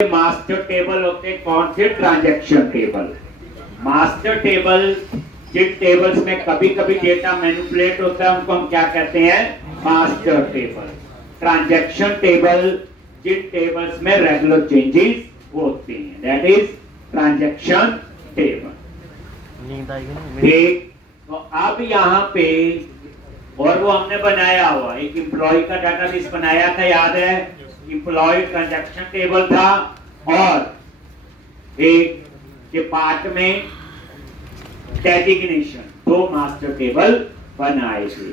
Master table होते हैं कौन से? Transaction table. मास्टर टेबल जिन टेबल्स में कभी कभी डेटा मैनिपुलेट होता है उनको हम क्या कहते हैं? Master table. ट्रांजैक्शन टेबल जिन टेबल्स में रेगुलर चेंजेस होते हैं, दैट इज ट्रांजैक्शन टेबल। ठीक, तो अब यहाँ पे और वो हमने बनाया हुआ एक एम्प्लॉय का डाटाबेस बनाया था, याद है? एम्प्लॉय ट्रांजैक्शन टेबल था और एक डिपार्टमेंट डेजिग्नेशन, दो मास्टर टेबल बनाए थे।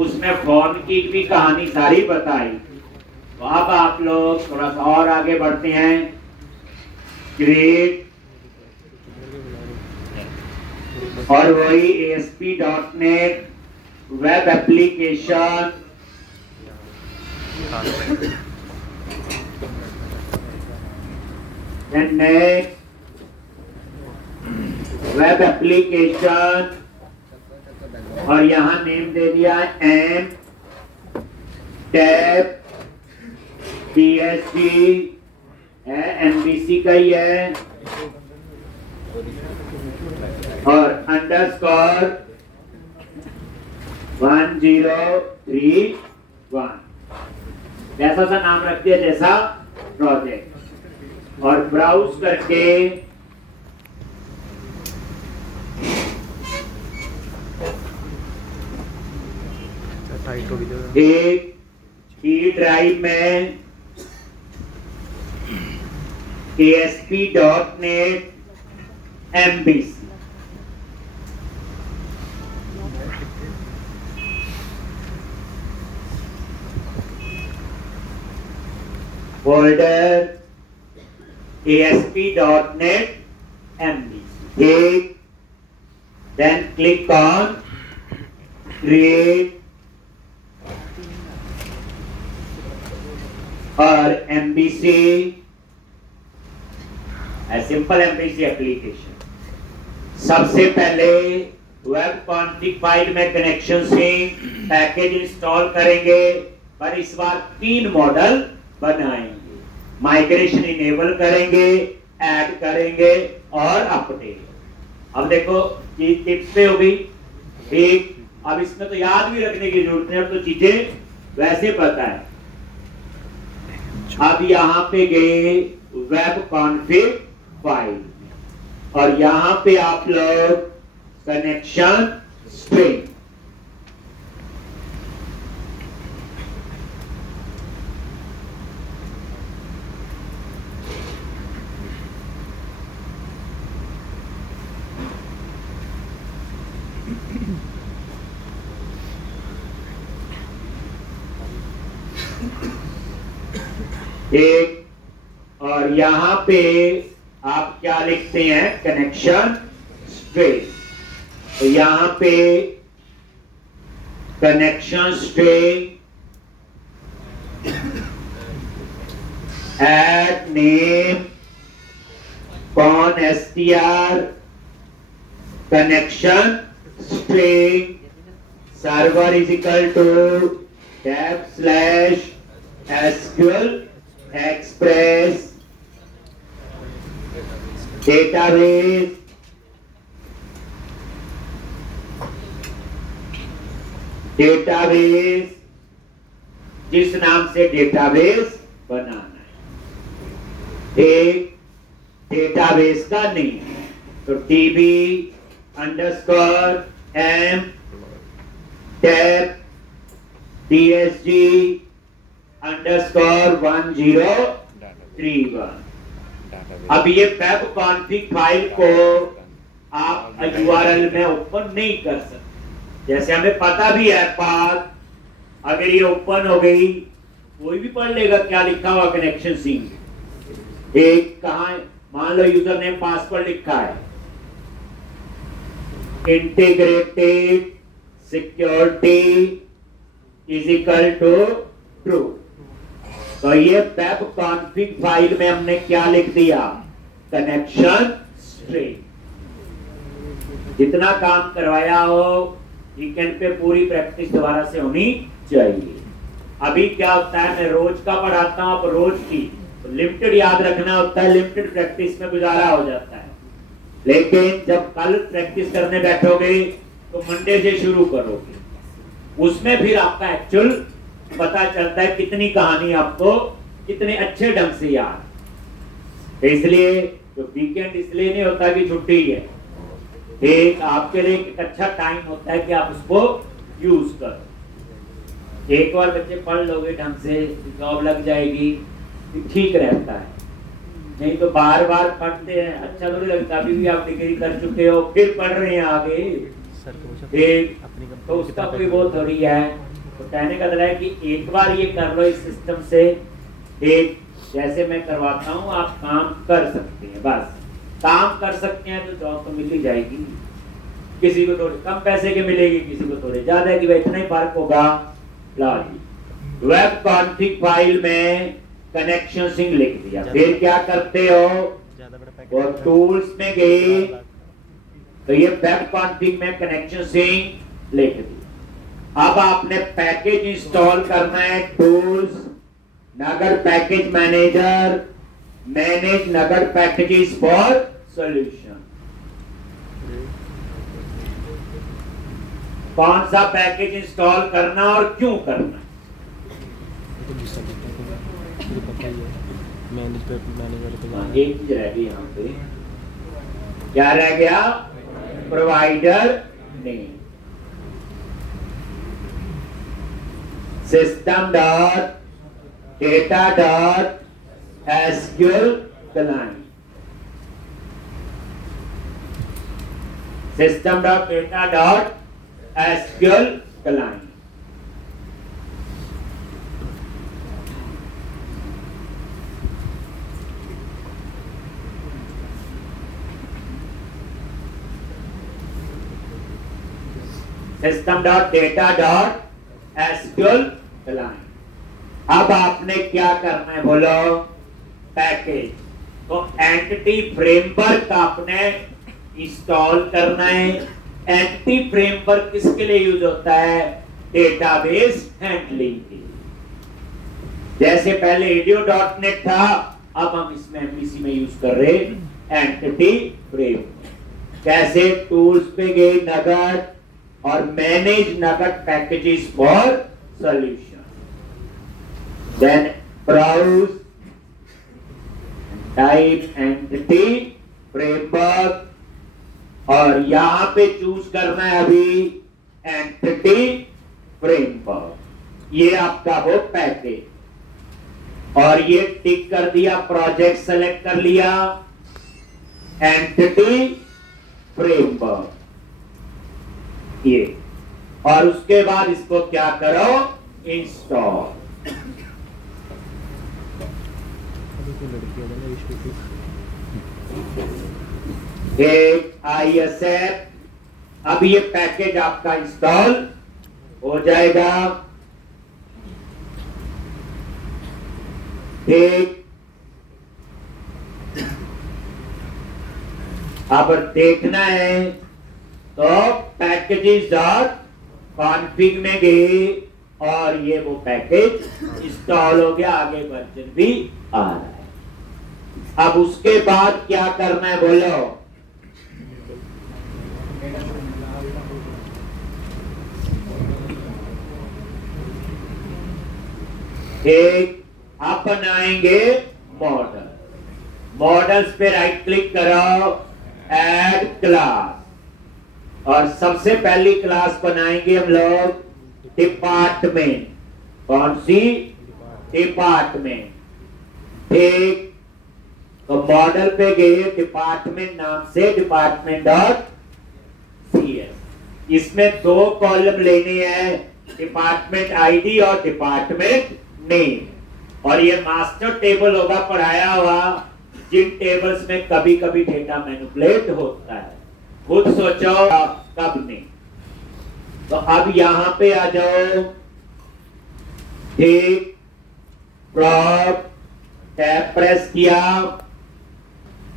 उसमें फॉर्म की भी कहानी सारी बताई। तो अब आप लोग थोड़ा सा और आगे बढ़ते हैं। ग्रेड और वही ASP.NET web application next web application और यहां नेम दे दिया एम टैब PSG है, MVC का ही है, और अंडरस्कोर 1031 जैसा सा नाम रख दिया जैसा प्रोजेक्ट, और ब्राउज करके एक की ड्राइव में ASP.NET MVC folder ASP.NET MVC। ठीक, then click on create और MVC, सिंपल MVC एप्लीकेशन। सबसे पहले वेब कॉन्फ़िग फाइल में कनेक्शन से पैकेज इंस्टॉल करेंगे, पर इस बार 3 मॉडल बनाएंगे। माइग्रेशन इनेबल करेंगे, ऐड करेंगे और अपडेट। अब देखो ये टिप्स पे हो गई। ठीक, अब इसमें तो याद भी रखने की जरूरत है, अब तो चीजें वैसे पता है। अब यहां पे गए वेब कॉन्फ़िग फाइल और यहां पे आप लोग कनेक्शन स्ट्रिंग एक, और यहां पे आप क्या लिखते हैं? Connection string. तो यहां पे connection string at name con str connection string server is equal to /SQL express database जिस नाम से डेटाबेस बनाना है। एक डेटाबेस का नेम, तो DB underscore M tab DSG underscore 1031। अब ये वेब कॉन्फ़िग फाइल को आप URL में ओपन नहीं कर सकते। जैसे हमें पता भी है पाथ, अगर ये ओपन हो गई कोई भी पढ़ लेगा क्या लिखा हुआ कनेक्शन सिंक। एक कहा, मान लो यूजर नेम पासवर्ड लिखा है, integrated security is equal to true. तो ये वेब कॉन्फ़िग फाइल में हमने क्या लिख दिया? Connection string. जितना काम करवाया हो वीकेंड पे पूरी प्रैक्टिस दोबारा से होनी चाहिए। अभी क्या होता है, मैं रोज का पढ़ाता हूं, अब रोज की तो लिमिटेड याद रखना होता है, लिमिटेड प्रैक्टिस में गुजारा हो जाता है। लेकिन जब कल प्रैक्टिस करने बैठोगे तो मंडे से शुरू करोगे, उसमें फिर आपका एक्चुअल पता चलता है कितनी कहानी आपको कितने अच्छे ढंग से याद। इसलिए तो वीकेंड इसलिए नहीं होता कि छुट्टी है, एक आपके लिए एक अच्छा टाइम होता है कि आप उसको यूज करो। एक बार बच्चे पढ़ लोगे ढंग से, जॉब लग जाएगी, ठीक रहता है। नहीं तो बार बार पढ़ते हैं, अच्छा तो नहीं लगता। अभी भी आप डिग्री कर चुके हो फिर पढ़ रहे हैं आगे, एक तो उसका कोई वो थोड़ी है। तो कहने का मतलब है कि एक बार ये कर लो इस सिस्टम से, एक जैसे मैं करवाता हूँ आप काम कर सकते हैं, बस काम कर सकते हैं तो जॉब तो मिल ही जाएगी। किसी को थोड़े कम पैसे के मिलेगी, किसी को थोड़े ज्यादा की, इतना ही फर्क होगा। वेब कॉन्फ़िग फाइल में कनेक्शन सिंह लिख दिया, फिर क्या करते हो, और टूल्स में गए तो ये वेब कॉन्फ़िग में कनेक्शन सिंह लिख दिया। अब आपने पैकेज इंस्टॉल करना है, टूल्स, नगद package manager, manage NuGet packages for solution. कौन सा पैकेज इंस्टॉल करना और क्यों करना, एक चीज रह गई यहाँ पे, क्या रह गया, provider name, system dot data dot SQL client, system dot data dot SQL client. System dot data dot SQL client. अब आपने क्या करना है बोलो, पैकेज, तो एंटिटी फ्रेमवर्क आपने इंस्टॉल करना है। एंटिटी फ्रेमवर्क किसके लिए यूज होता है, डेटाबेस हैंडलिंग के लिए। जैसे पहले ADO.NET था, अब हम इसमें MVC में यूज कर रहे एंटिटी फ्रेमवर्क। कैसे, टूल्स पे गए नगद और manage NuGet packages for solution, then browse type entity framework, और यहां पे चूज करना है अभी एंटिटी फ्रेमवर्क। ये आपका हो पैकेज, और ये टिक कर दिया, प्रोजेक्ट सेलेक्ट कर लिया, एंटिटी फ्रेमवर्क ये, और उसके बाद इसको क्या करो, इंस्टॉल। एक ISF, अब ये पैकेज आपका इंस्टॉल हो जाएगा। एक अब देखना है तो पैकेजेस डॉट कॉन्फ़िग में गए और ये वो पैकेज इंस्टॉल हो गया, आगे वर्जन भी आ रहा है। अब उसके बाद क्या करना है बोलो, एक आप बनाएंगे मॉडल, मॉडल्स पे राइट क्लिक करो, ऐड क्लास, और सबसे पहली क्लास बनाएंगे हम लोग डिपार्टमेंट। कौन सी, डिपार्टमेंट। ठीक, तो मॉडल पे गए, डिपार्टमेंट नाम से डिपार्टमेंट डॉट CS। इसमें दो कॉलम लेने हैं, डिपार्टमेंट आईडी और डिपार्टमेंट नेम, और ये मास्टर टेबल होगा पढ़ाया हुआ, जिन टेबल्स में कभी कभी डेटा मैनिपुलेट होता है, खुद सोचो कब नहीं। तो अब यहां पे आ जाओ, ठीक, प्रॉप टैब प्रेस किया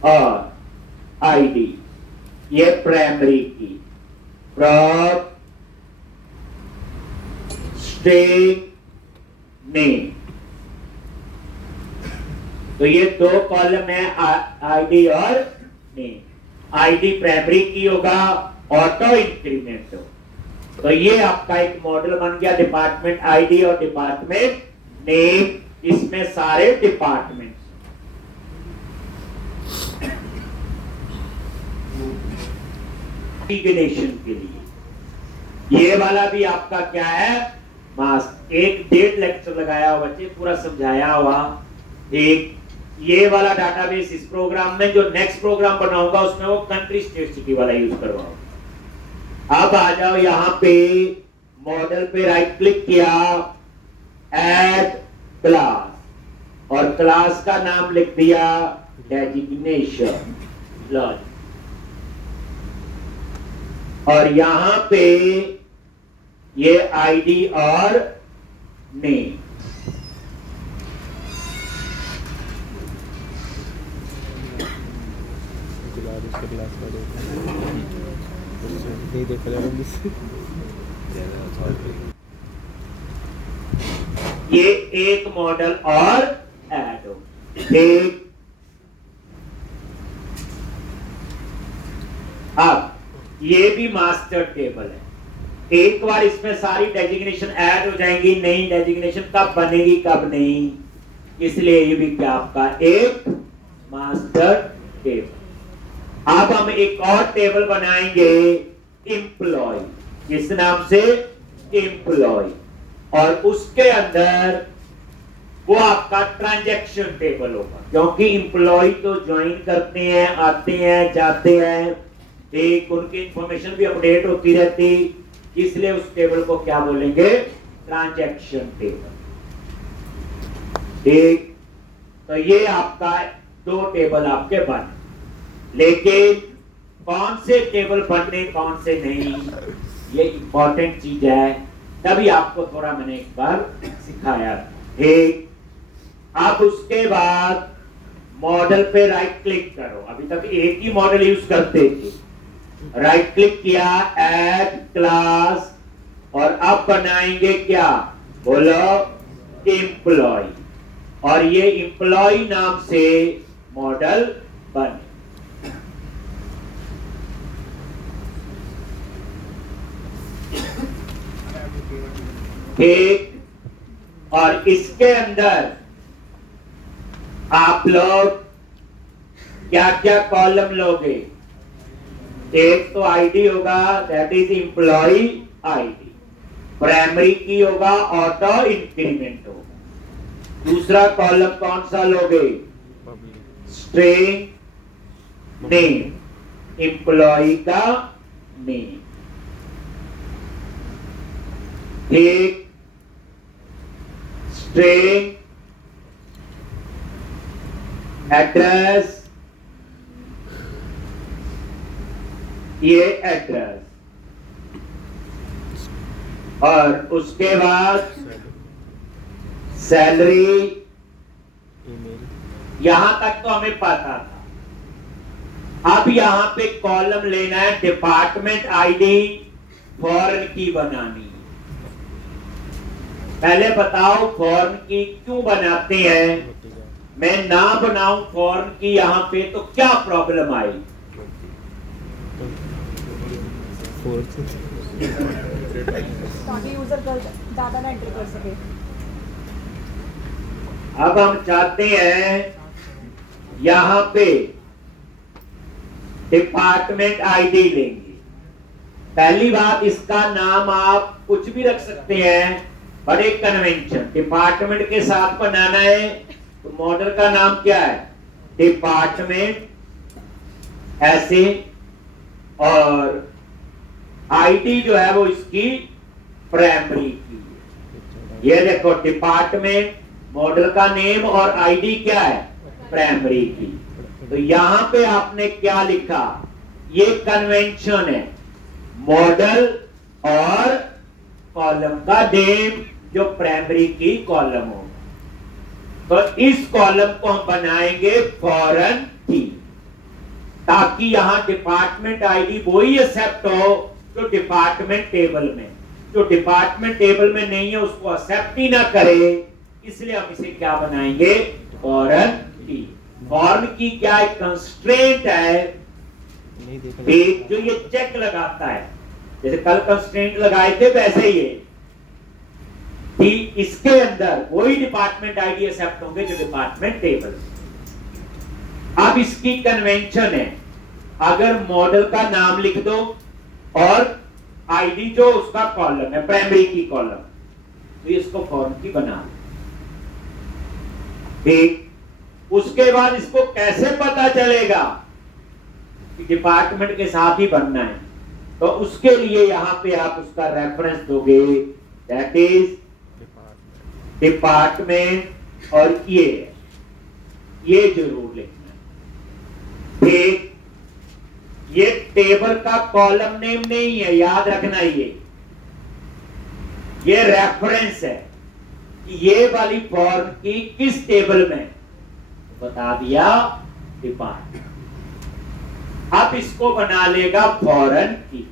और आईडी, ये प्राइमरी की, प्रॉप स्ट्रिंग नेम, तो ये दो कॉलम है आईडी और नेम। आईडी प्राइमरी की होगा, ऑटो इंक्रीमेंट हो। तो ये आपका एक मॉडल बन गया, डिपार्टमेंट आईडी और डिपार्टमेंट नेम, इसमें सारे डिपार्टमेंट। इग्निशन के लिए ये वाला भी आपका क्या है, मास्क। एक 1.5 लेक्चर लगाया हुआ बच्चे, पूरा समझाया हुआ। एक ये वाला डाटाबेस इस प्रोग्राम में, जो नेक्स्ट प्रोग्राम बनाऊंगा उसमें वो कंट्री स्टेट सिटी वाला यूज करवाऊंगा। अब आ जाओ यहाँ पे, मॉडल पे राइट क्लिक किया, ऐड क्लास, और क्लास का नाम लिख दिया डेजिग्नेशन। और यहां पे ये आईडी और नेम। ये एक मॉडल और ऐड हो। एक अब ये भी मास्टर टेबल है। एक बार इसमें सारी डेजिग्नेशन ऐड हो जाएंगी, नई डेजिग्नेशन कब बनेगी कब नहीं, इसलिए ये भी क्या आपका एक मास्टर टेबल। अब हम एक और टेबल बनाएंगे, एम्प्लॉय, किस नाम से, एम्प्लॉय, और उसके अंदर वो आपका ट्रांजैक्शन टेबल होगा, क्योंकि एम्प्लॉय तो ज्वाइन करते हैं, आते हैं, जाते हैं, एक उनकी इंफॉर्मेशन भी अपडेट होती रहती, इसलिए उस टेबल को क्या बोलेंगे, ट्रांजैक्शन टेबल। ठीक, तो ये आपका दो टेबल आपके बन, लेकिन कौन से टेबल बनने कौन से नहीं, ये इंपॉर्टेंट चीज है, तभी आपको थोड़ा मैंने एक बार सिखाया। ठीक, अब उसके बाद मॉडल पे राइट क्लिक करो। अभी तक एक ही मॉडल यूज करते थे, राइट क्लिक किया, ऐड क्लास, और अब बनाएंगे क्या, बोलो, एम्प्लॉय, और ये एम्प्लॉय नाम से मॉडल बने। ठीक, और इसके अंदर आप लोग क्या क्या कॉलम लोगे, एक तो आईडी होगा, that is employ ID, primary key होगा, ऑटो इंक्रीमेंट होगा। दूसरा कॉलम कौन सा लोगे, स्ट्रिंग नेम, एम्प्लॉय का नेम। ठीक, स्ट्रिंग एड्रेस, ये एड्रेस, और उसके बाद सैलरी, यहां तक तो हमें पता था। अब यहां पे कॉलम लेना है, डिपार्टमेंट आईडी फॉरेन की बनानी। पहले बताओ फॉरेन की क्यों बनाते हैं, मैं ना बनाऊं फॉरेन की यहां पे तो क्या प्रॉब्लम आई, यूजर ज्यादा ना एंटर कर सके। अब हम चाहते हैं यहां पे डिपार्टमेंट आईडी लेंगे। पहली बात, इसका नाम आप कुछ भी रख सकते हैं, बट एक कन्वेंशन, डिपार्टमेंट के साथ बनाना है, तो मॉडल का नाम क्या है, डिपार्टमेंट ऐसे, और आईडी जो है वो इसकी प्राइमरी की है। ये देखो, डिपार्टमेंट, मॉडल का नेम और आईडी क्या है, प्राइमरी की। तो यहां पे आपने क्या लिखा, ये कन्वेंशन है, मॉडल और कॉलम का नेम जो प्राइमरी की कॉलम हो। तो इस कॉलम को हम बनाएंगे फॉरेन की, ताकि यहां डिपार्टमेंट आईडी वही एक्सेप्ट हो जो डिपार्टमेंट टेबल में, जो डिपार्टमेंट टेबल में नहीं है उसको एक्सेप्ट ही ना करे, इसलिए हम इसे क्या बनाएंगे, फॉरेन की, फॉरेन की क्या एक कंस्ट्रेंट है एक जो ये चेक लगाता है, जैसे कल कंस्ट्रेंट लगाए थे वैसे ही है कि इसके अंदर वही डिपार्टमेंट आईडी एक्सेप्ट होंगे जो डिपार्टमेंट टेबल। अब इसकी कन्वेंशन है, अगर मॉडल का नाम लिख दो और आईडी जो उसका कॉलम है प्राइमरी की कॉलम, तो इसको फॉर्म की बना लो। ठीक, उसके बाद इसको कैसे पता चलेगा कि डिपार्टमेंट के साथ ही बनना है, तो उसके लिए यहां पे आप उसका रेफरेंस दोगे, दैट इज डिपार्टमेंट और ये जरूर लिखना है। ठीक, ये टेबल का कॉलम नेम नहीं है, याद रखना, ये रेफरेंस है कि ये वाली फॉर्म की किस टेबल में, बता दिया डिपार्टमेंट। अब इसको बना लेगा फॉरेन की।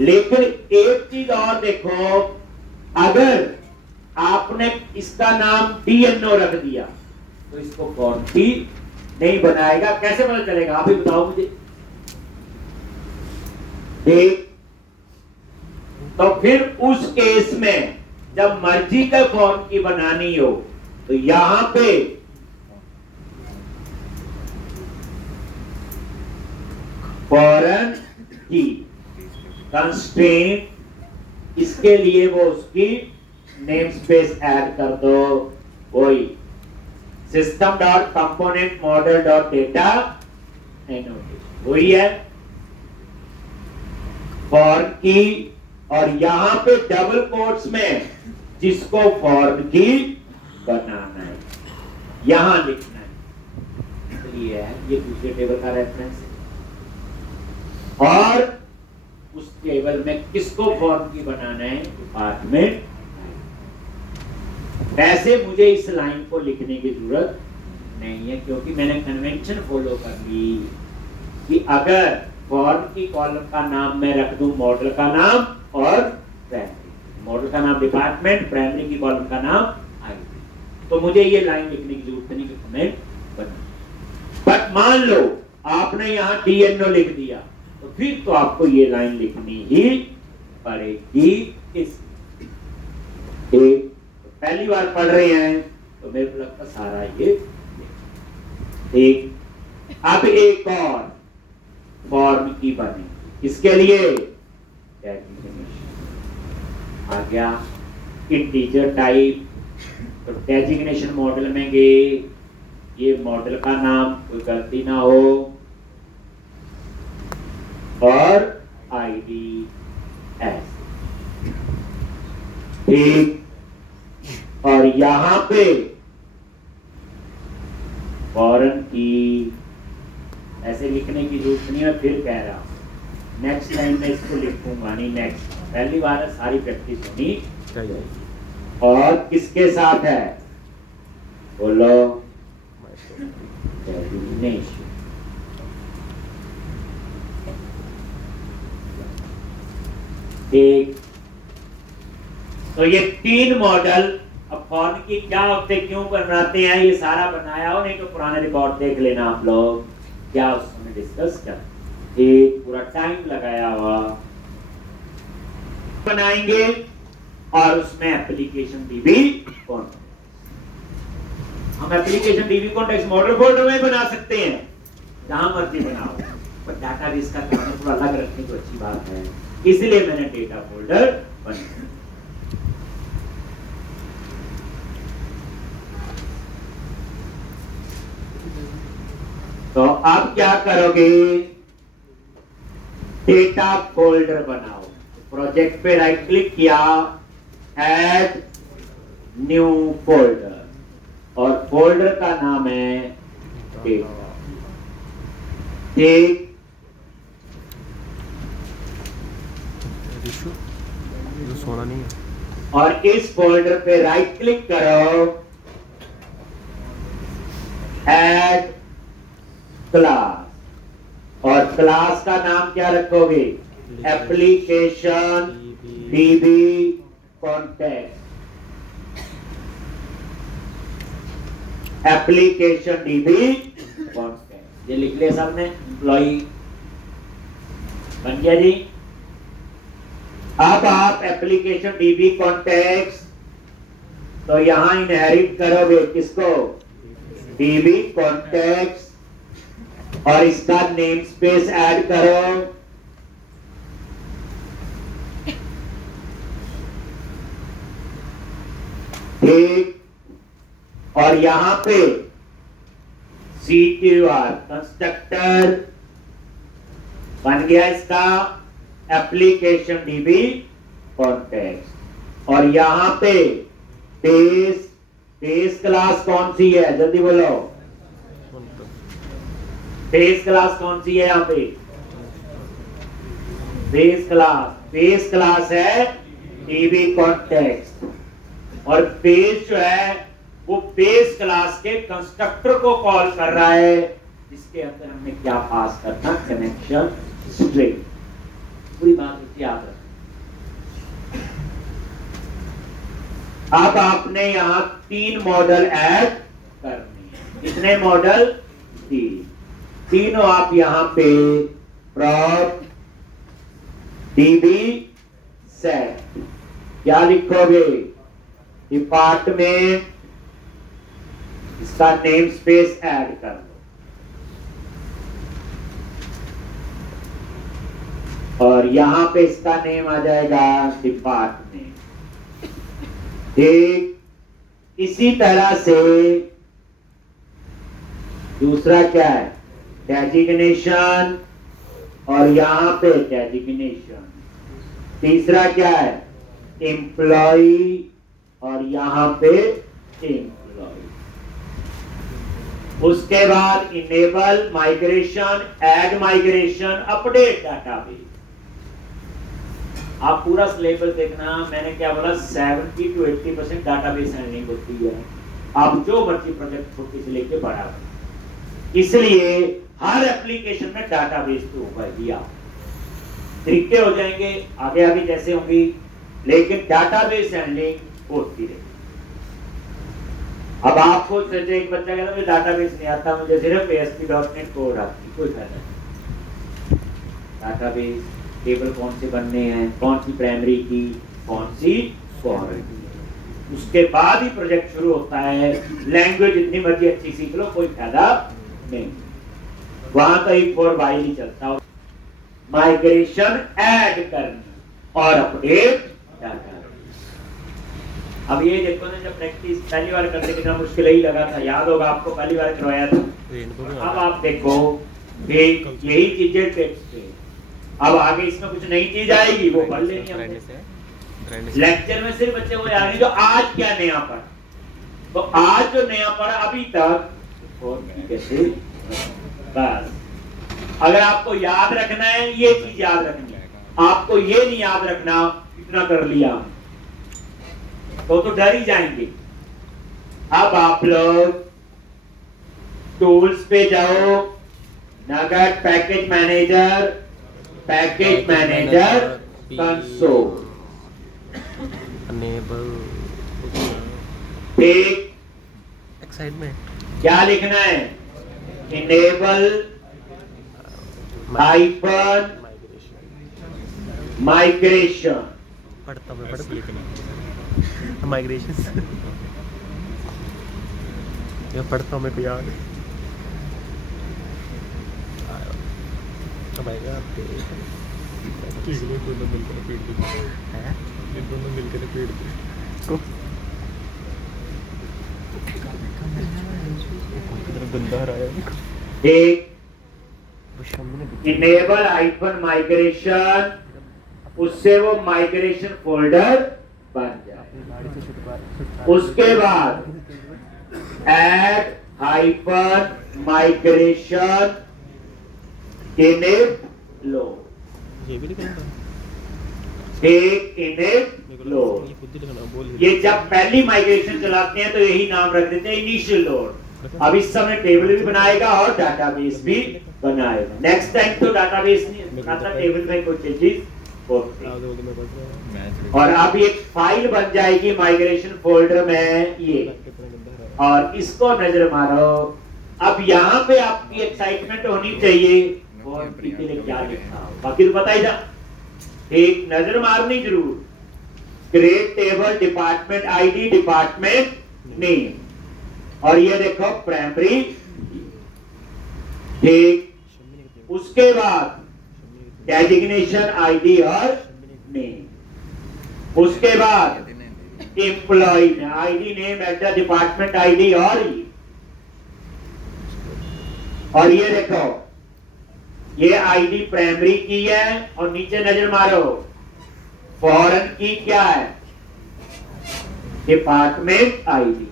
लेकिन एक चीज और देखो, अगर आपने इसका नाम डीएनओ रख दिया तो इसको फॉरेन की नहीं बनाएगा। कैसे पता चलेगा आप ही बताओ मुझे। ठीक, तो फिर उस केस में जब मर्जी का फॉर्म की बनानी हो तो यहां पे फॉरेन की कंस्ट्रेंट, इसके लिए वो उसकी नेम स्पेस ऐड कर दो, वही system dot component model dot data annotation, वही है फॉर्म की। और यहां पे डबल कोट्स में जिसको फॉर्म की बनाना है यहां लिखना है, इसलिए ये दूसरे टेबल का रेफरेंस है। और उस टेबल में किसको फॉर्म की बनाना है, डिपार्टमेंट। वैसे मुझे इस लाइन को लिखने की जरूरत नहीं है क्योंकि मैंने कन्वेंशन फॉलो कर ली कि अगर फॉर्म की कॉलम का नाम मैं रख दूं मॉडल का नाम और प्राइमरी, मॉडल का नाम डिपार्टमेंट, प्राइमरी की कॉलम का नाम आईडी, तो मुझे ये लाइन लिखने की जरूरत नहीं कि कमेंट बना। बट मान लो आपने यहां डीएनओ लिख दिया तो फिर तो आपको ये लाइन लिखनी ही पड़ेगी। इस पहली बार पढ़ रहे हैं तो मेरे को लगता सारा ये एक। अब एक और फॉर्म की बनेगी, इसके लिए डेजिग्नेशन आ गया, इंटीजर टाइप। तो डेजिग्नेशन मॉडल में गए, ये मॉडल का नाम कोई गलती ना हो और आईडी एस, ठीक। और यहां पे फॉरेन की ऐसे लिखने की जरूरत नहीं है, फिर कह रहा हूं नेक्स्ट टाइम मैं इसको लिखूंगा नहीं, नेक्स्ट पहली बार है, सारी प्रैक्टिस होनी चाहिए। और किसके साथ है बोलो, डेजिग्नेशन। ठीक, तो ये तीन मॉडल अब फॉर्म की क्या होते क्यों बनाते हैं, ये सारा बनाया हो, नहीं तो पुराने रिकॉर्ड देख लेना आप लोग, क्या उस समय डिस्कस कर, एक पूरा टाइम लगाया हुआ बनाएंगे। और उसमें एप्लीकेशन डीबी कॉन्टेक्स्ट, हम application dB context model folder में बना सकते हैं, जहां मर्जी बनाओ, पर डाटाबेस का काम थोड़ा अलग रखने की अच्छी बात है, इसलिए मैंने डेटा फोल्डर बनाया। तो अब क्या करोगे, डेटा फोल्डर बनाओ। प्रोजेक्ट पे राइट क्लिक किया, ऐड न्यू फोल्डर, और फोल्डर का नाम है डेटा। ठीक, सोना नहीं है। और इस फोल्डर पे राइट क्लिक करो, ऐड क्लास, और क्लास का नाम क्या रखोगे, application dB context. Application dB contact. ये लिख लिया सबने, एम्प्लॉई बन गया जी। अब आप एप्लीकेशन डीबी कॉन्टेक्ट तो यहां इनहेरिट करोगे किसको, डीबी कॉन्टेक्ट, और इसका नेम स्पेस ऐड करो। ठीक, और यहां पे CTR कंस्ट्रक्टर बन गया इसका एप्लीकेशन डीबी कॉन्टेक्स्ट, और यहां पे बेस क्लास कौन सी है, जल्दी बोलो, बेस क्लास कौन सी है यहाँ पे, बेस क्लास है डीबी कॉन्टेक्स्ट, और बेस जो है वो बेस क्लास के कंस्ट्रक्टर को कॉल कर रहा है, जिसके अंदर हमने क्या पास करना, कनेक्शन स्ट्रिंग। पूरी बात याद रखना। अब आपने यहां 3 मॉडल ऐड करने हैं। कितने मॉडल, 3, तीनों आप यहां पे प्रॉप डीबी सेट क्या लिखोगे, डिपार्टमेंट, इसका नेम स्पेस ऐड कर दो, और यहां पे इसका नेम आ जाएगा डिपार्टमेंट। ठीक, इसी तरह से दूसरा क्या है, डेजिग्नेशन, और यहां पे डेजिग्नेशन। तीसरा क्या है, एम्प्लॉई, और यहां पे एम्प्लॉई। उसके बाद enable migration, add migration, update database. आप पूरा सिलेबस देखना, मैंने क्या बोला, 70 to 80% डाटाबेस हैंडलिंग होती है। आप जो मर्जी प्रोजेक्ट छोटे से लेके बड़ा हो, इसलिए हर एप्लीकेशन में डाटाबेस तो होगा ही। आप तरीके हो जाएंगे आगे आगे जैसे होंगी, लेकिन डाटाबेस हैंडलिंग होती रहेगी। अब आपको एक बच्चा कहता मुझे डाटाबेस नहीं आता, मुझे सिर्फ ASP.NET कोड आती, कोई फायदा नहीं। डाटाबेस टेबल कौन से बनने हैं, कौन सी प्राइमरी की, कौन सी फॉरेन की, उसके बाद ही प्रोजेक्ट शुरू होता है। लैंग्वेज जितनी मर्जी अच्छी सीख लो, कोई फायदा नहीं, वहां तो एक फॉर वाइल ही चलता। माइग्रेशन ऐड करना और अपडेट डाटा। अब ये देखो ना, जब प्रैक्टिस पहली बार करते कितना मुश्किल ही लगा था, याद होगा आपको, पहली बार करवाया था। अब आप देखो यही चीजें टेक्स्ट पे, अब आगे इसमें कुछ नई चीज आएगी वो पढ़ लेनी हमने। लेक्चर में सिर्फ बच्चे को याद जो आज क्या नया पढ़ा, तो आज जो नया पढ़ा अभी तक और कैसे, बस अगर आपको याद रखना है ये चीज याद रखनी है, आपको ये नहीं याद रखना इतना कर लिया तो डर ही जाएंगे। अब आप लोग टूल्स पे जाओ, नगेट पैकेज मैनेजर कंसोल, एक एक्साइटमेंट क्या लिखना है, इनेबल हाइफन माइग्रेशन। पढ़ता मैं माइग्रेशन ये पढ़ता हूँ, मेरे को याद है। अब आएगा आपके दोनों मिलकर पेड़ हैं, ये दोनों मिलकर पेड़ को गंदा रहा है। एक इनेबल हाइफन माइग्रेशन, उससे वो माइग्रेशन फोल्डर बन जाए। उसके बाद ऐड हाइफन माइग्रेशन इनेबलो, ये भी लिखना एक इनेबलो। ये जब पहली माइग्रेशन चलाते हैं तो यही नाम रख देते हैं, इनिशियल लोड। अब इस समय टेबल भी बनाएगा और डाटाबेस भी बनाएगा। नेक्स्ट टाइम तो डाटाबेस नहीं बनाता, टेबल में कोई चीज होती है। और अब एक फाइल बन जाएगी माइग्रेशन फोल्डर में ये। और इसको नजर मारो। अब यहाँ पे आपकी एक्साइटमेंट होनी चाहिए और किसी ने क्या लिखा, बाकी तो पता ही था। एक नजर मारनी जरूर। Create table, department ID, department name, और ये देखो प्राइमरी। ठीक, उसके बाद डेजिग्नेशन आईडी और नेम, उसके बाद एम्प्लॉय में ID, name, address, department ID और ये देखो ये आईडी प्राइमरी की है और नीचे नजर मारो फॉरेन की क्या है, डिपार्टमेंट आईडी।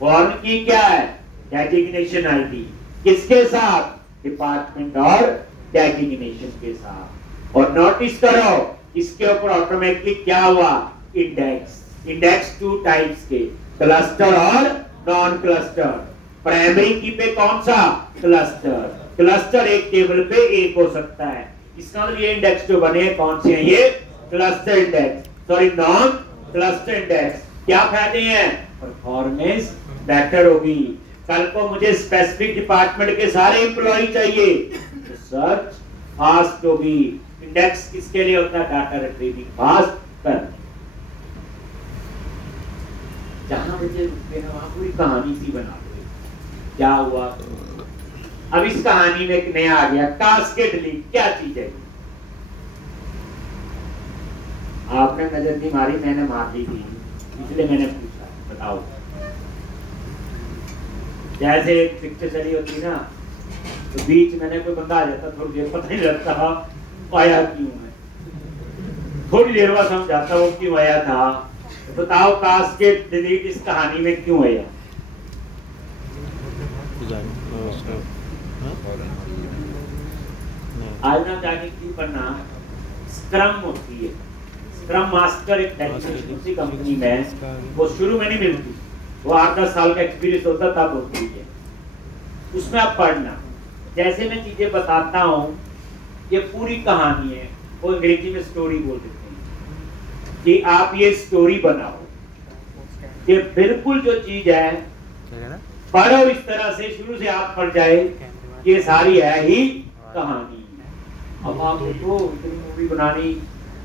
फॉरेन की क्या है, डेजिग्नेशन आईडी। किसके साथ, डिपार्टमेंट और डेजिग्नेशन के साथ। और नोटिस करो इसके ऊपर ऑटोमेटिकली क्या हुआ, इंडेक्स। इंडेक्स टू टाइप्स के, क्लस्टर और नॉन क्लस्टर। प्राइमरी की पे कौन सा, क्लस्टर। क्लस्टर एक टेबल पे एक हो सकता है, इसका मतलब ये इंडेक्स जो बने हैं कौन से हैं, ये cluster index, sorry non cluster index. क्या फायदे हैं, परफॉर्मेंस बेटर होगी। कल को मुझे स्पेसिफिक डिपार्टमेंट के सारे एम्प्लॉय चाहिए तो सर्च फास्ट होगी। इंडेक्स किसके लिए होता है, डाटा रिट्रीविंग फास्ट कर। जहां मुझे रुकते हैं वहां पूरी कहानी सी बना दो, क्या हुआ। अब इस कहानी में एक नया आ गया, कास्केड लीक। क्या चीज है, आपने नजर नहीं मारी, मैंने मार दी थी, इसलिए मैंने पूछा, बताओ। जैसे एक पिक्चर चली होती ना, तो बीच में कोई बंदा आ जाता, थोड़ी देर पता नहीं लगता आया क्यों है, थोड़ी देर बाद समझ आता वो क्यों आया था। तो बताओ कास्केड डिलीट इस कहानी में क्यों आया। आज ना जाने की पढ़ना स्क्रम होती है, स्क्रम मास्टर एक डेजिग्नेशन उसी कंपनी में, वो शुरू में नहीं मिलती, वो 8-10 साल का एक्सपीरियंस होता तब होती है, उसमें आप पढ़ना। जैसे मैं चीजें बताता हूँ, ये पूरी कहानी है, वो अंग्रेजी में स्टोरी बोल देते हैं कि आप ये स्टोरी बनाओ। ये बिल्कुल जो चीज है पढ़ो इस तरह से, शुरू से आप पढ़ जाए, ये सारी है ही कहानी। अब आप देखो इतनी मूवी बनानी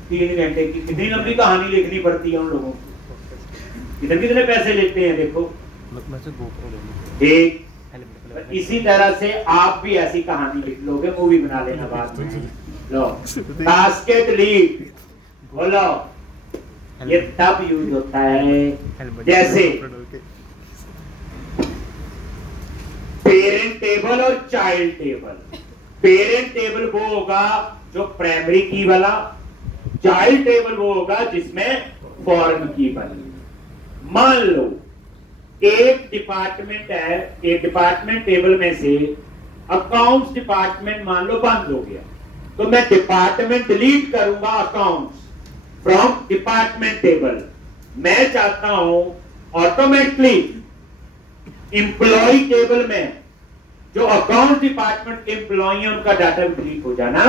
3 घंटे की, कितनी लंबी कहानी लिखनी पड़ती है उन लोगों को, कितने कितने पैसे लेते हैं देखो। ठीक, इसी तरह से आप भी ऐसी कहानी लिख लोगे, मूवी बना लेना बाद में। लो कास्केड लीक बोलो, ये तब यूज होता है जैसे पेरेंट टेबल और चाइल्ड टेबल। पेरेंट टेबल वो होगा जो प्राइमरी की वाला, चाइल्ड टेबल वो होगा जिसमें फॉरेन की वाली। मान लो एक डिपार्टमेंट है, एक डिपार्टमेंट टेबल में से अकाउंट्स डिपार्टमेंट मान लो बंद हो गया, तो मैं डिपार्टमेंट डिलीट करूंगा अकाउंट्स फ्रॉम डिपार्टमेंट टेबल। मैं चाहता हूं ऑटोमेटिकली एम्प्लॉय टेबल में जो अकाउंट डिपार्टमेंट के एम्प्लॉय हैं उनका डाटा डिलीट हो जाना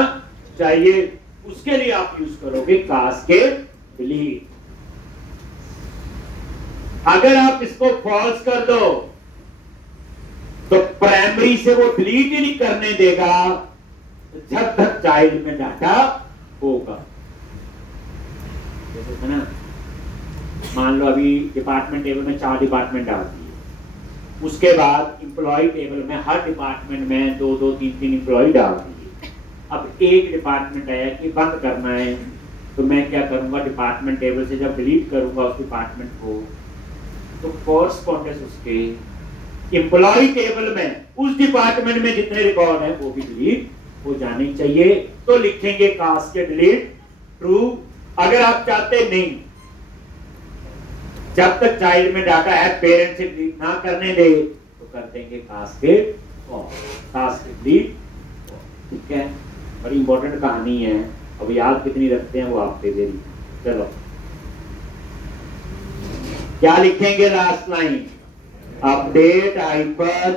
चाहिए, उसके लिए आप यूज करोगे कास्केड डिलीट। अगर आप इसको फॉल्स कर दो तो प्राइमरी से वो डिलीट ही नहीं करने देगा जब तक चाइल्ड में डाटा होगा। जैसे ना, मान लो अभी डिपार्टमेंट टेबल में 4 डिपार्टमेंट आती है, उसके बाद एम्प्लॉय टेबल में हर डिपार्टमेंट में 2-2, 3-3 एम्प्लॉय डालती है। अब एक डिपार्टमेंट आया कि बंद करना है, तो मैं क्या करूंगा, डिपार्टमेंट टेबल से जब डिलीट करूंगा उस डिपार्टमेंट को, तो कोरस्पॉन्डेंस उसके एम्प्लॉय टेबल में उस डिपार्टमेंट में जितने रिकॉर्ड हैं वो भी डिलीट हो जाने चाहिए। तो लिखेंगे कास्केड डिलीट ट्रू। अगर आप चाहते नहीं जब तक चाइल्ड में डाटा है पेरेंट से डिलीट ना करने दे, तो कर देंगे कास्केड डिलीट। ठीक है, बड़ी इंपॉर्टेंट कहानी है, अब याद कितनी रखते हैं वो आप पे देरी। चलो क्या लिखेंगे last line, update hyper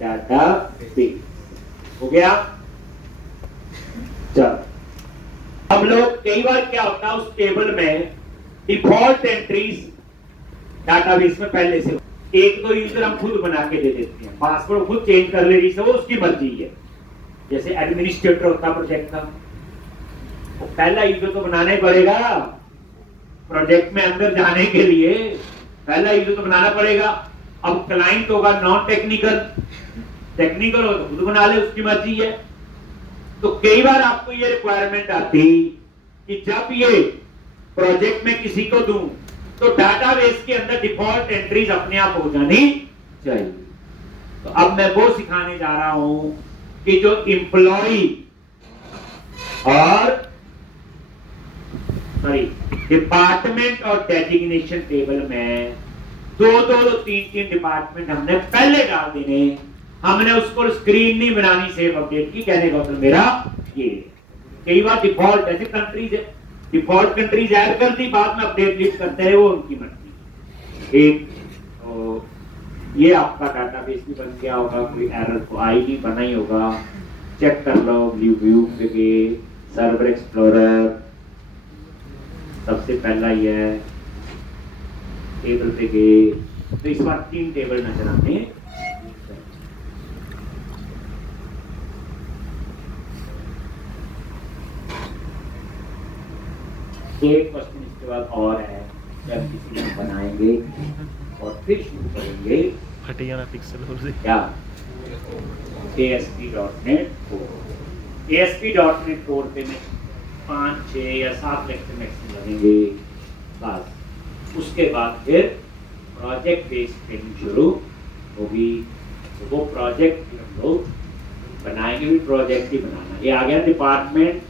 data base. हो गया। चलो हम लोग कई बार क्या होता है उस टेबल में डिफॉल्ट एंट्रीज डाटाबेस में पहले से एक दो यूजर हम खुद बना के दे देते हैं, पासवर्ड खुद चेंज कर ले रही है, वो उसकी मर्जी है। जैसे एडमिनिस्ट्रेटर होता प्रोजेक्ट का, वो पहला यूजर तो बनाना ही पड़ेगा प्रोजेक्ट में अंदर जाने के लिए, पहला यूजर तो बनाना पड़ेगा। अब क्लाइंट होगा नॉन टेक्निकल, टेक्निकल हो तो खुद बना ले, उसकी मर्जी है। तो कई बार आपको ये रिक्वायरमेंट आती कि जब ये प्रोजेक्ट में किसी को दूं तो डाटाबेस के अंदर डिफॉल्ट एंट्रीज अपने आप हो जानी चाहिए। तो अब मैं वो सिखाने जा रहा हूं कि जो एम्प्लॉय और डिपार्टमेंट और डेजिग्नेशन टेबल में दो तीन डिपार्टमेंट हमने पहले डाल देने, हमने उसको स्क्रीन नहीं बनानी सेव अपडेट की। कहने का मतलब मेरा ये, कई बार डिफॉल्ट ऐसे कंट्रीज है, डिफॉल्ट कंट्रीज ऐड कर दी, बाद में अपडेट लिस्ट करते हैं, वो उनकी मर्जी। एक तो ये आपका डाटाबेस भी बन गया होगा, कोई एरर तो आई नहीं, बना ही होगा। चेक कर लो, व्यू पे गए, सर्वर एक्सप्लोरर, सबसे पहला ये है, टेबल पे गए तो इस बार 3 टेबल नजर आते हैं। एक क्वेश्चन इसके बाद और है, जब किसी को बनाएंगे और फिर शुरू करेंगे फटेगा ना पिक्सल और से क्या ASP.NET Core। ASP.NET Core पे में 5, 6 या 7 लेक्चर मैक्सिमम लगेंगे बस। उसके बाद फिर प्रोजेक्ट बेस्ड ट्रेनिंग शुरू होगी। तो वो प्रोजेक्ट हम लोग बनाएंगे, भी प्रोजेक्ट ही बनाना। ये आ गया डिपार्टमेंट,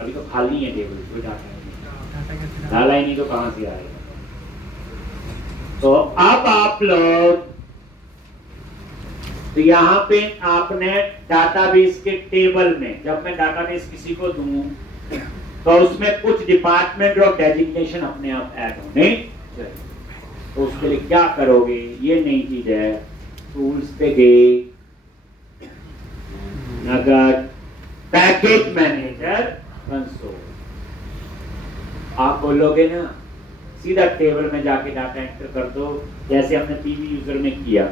अभी तो खाली है टेबल, कोई डाटा डाला ही नहीं तो कहां से आएगा। तो अब आप लोग, तो यहाँ पे आपने डाटाबेस के टेबल में, जब मैं डाटाबेस किसी को दूं तो उसमें कुछ डिपार्टमेंट और डेजिग्नेशन अपने आप ऐड होने चाहिए। तो उसके लिए क्या करोगे, ये नई चीज है। टूल्स पे गए, नगद पैकेज मैनेजर कंसोल, आप बोलोगे ना सीधा टेबल में जाके डाटा एंटर कर दो, जैसे हमने पीवी यूजर में किया,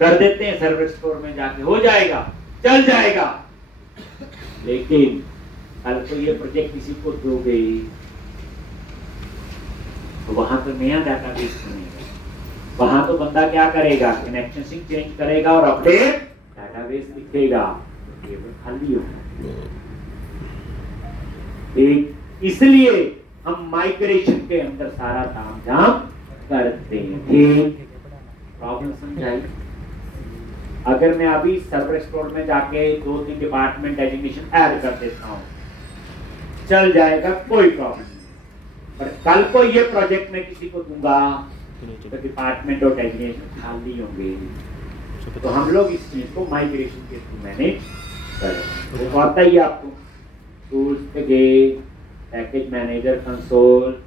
कर देते हैं सर्वर स्टोर में जाके, हो जाएगा, चल जाएगा। लेकिन कल को ये प्रोजेक्ट किसी को दोगे तो वहां तो नया डाटाबेस बनेगा, वहां तो बंदा क्या करेगा, कनेक्शन सिंक चेंज करेगा और अपडेट डाटाबेस लिखेगा, टेबल खाली होगा। इसलिए हम माइग्रेशन के अंदर सारा काम झाम करते हैं। प्रॉब्लम समझाई? अगर मैं अभी सर्वर स्टोर में जाके 2-3 डिपार्टमेंट डेजिग्नेशन ऐड कर देता हूं, चल जाएगा, कोई प्रॉब्लम नहीं। पर कल को ये प्रोजेक्ट में किसी को दूंगा तो डिपार्टमेंट और डेजिग्नेशन खाली होंगे। तो हम लोग इस चीज को माइग्रेशन के थ्रू मैनेज करें। तो आता ही आपको टूल्स पे गए, पैकेज मैनेजर कंसोल,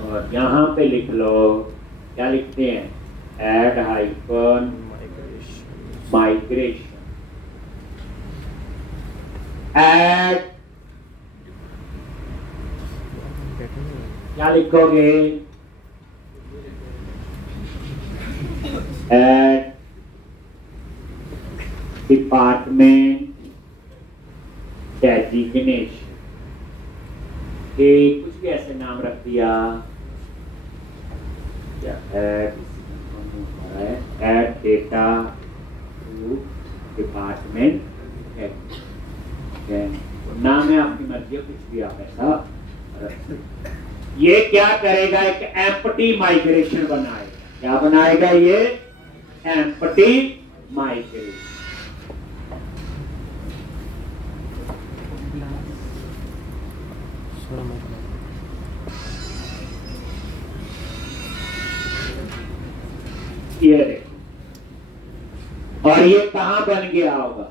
और यहाँ पे लिख लो, क्या लिखते हैं, ऐड हाइफन माइग्रेशन, ऐड, क्या लिखोगे, ऐड डिपार्टमेंट डेजिग्नेशन, कुछ भी ऐसे नाम रख दिया, ऐड डेटा टू डिपार्टमेंट, नाम है आपकी मर्जी, कुछ भी आप ऐसा। ये क्या करेगा, एक एम्प्टी माइग्रेशन बनाएगा। क्या बनाएगा ये, एम्प्टी माइग्रेशन। ये देखो, और ये कहां बन गया होगा,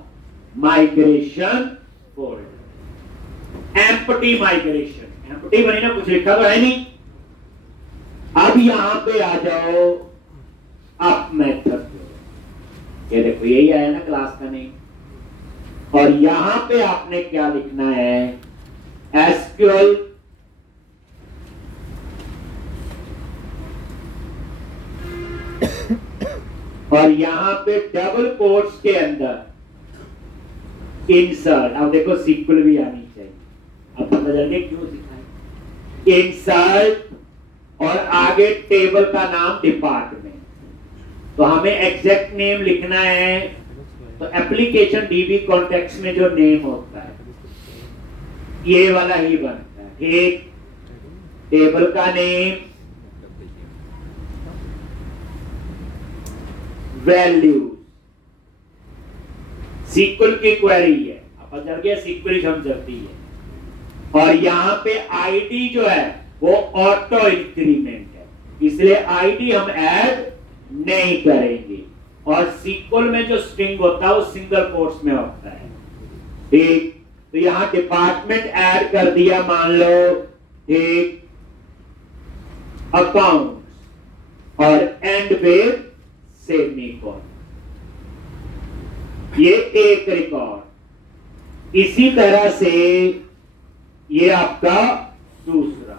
migration folder, empty migration. Empty बनी ना, कुछ लिखा तो है नहीं। अब यहां पे आ जाओ, अप मेथड, ये देखो यही आया ना क्लास का नेम। और यहां पे आपने क्या लिखना है, एसक्यूएल और यहां पे डबल कोट्स के अंदर इंसर्ट, अब देखो सीक्वल भी आनी चाहिए, अब पता चल गया क्यों सिखाए। इंसर्ट और आगे टेबल का नाम डिपार्टमेंट, तो हमें एग्जैक्ट नेम लिखना है। तो एप्लीकेशन डीबी कॉन्टेक्स्ट में जो नेम होता है ये वाला ही बनता है, ठीक। टेबल का नेम, वैल्यू, सीक्वल की क्वेरी है, अब चल गया सीक्वल हम चलती है। और यहां पे आईडी जो है वो ऑटो इंक्रीमेंट है, इसलिए आईडी हम ऐड नहीं करेंगे। और सीक्वल में जो स्ट्रिंग होता है वो सिंगल कोट्स में होता है, ठीक। तो यहां डिपार्टमेंट ऐड कर दिया मान लो, ठीक। अकाउंट और एंड विद सेमीकोलन, ये एक रिकॉर्ड। इसी तरह से ये आपका दूसरा,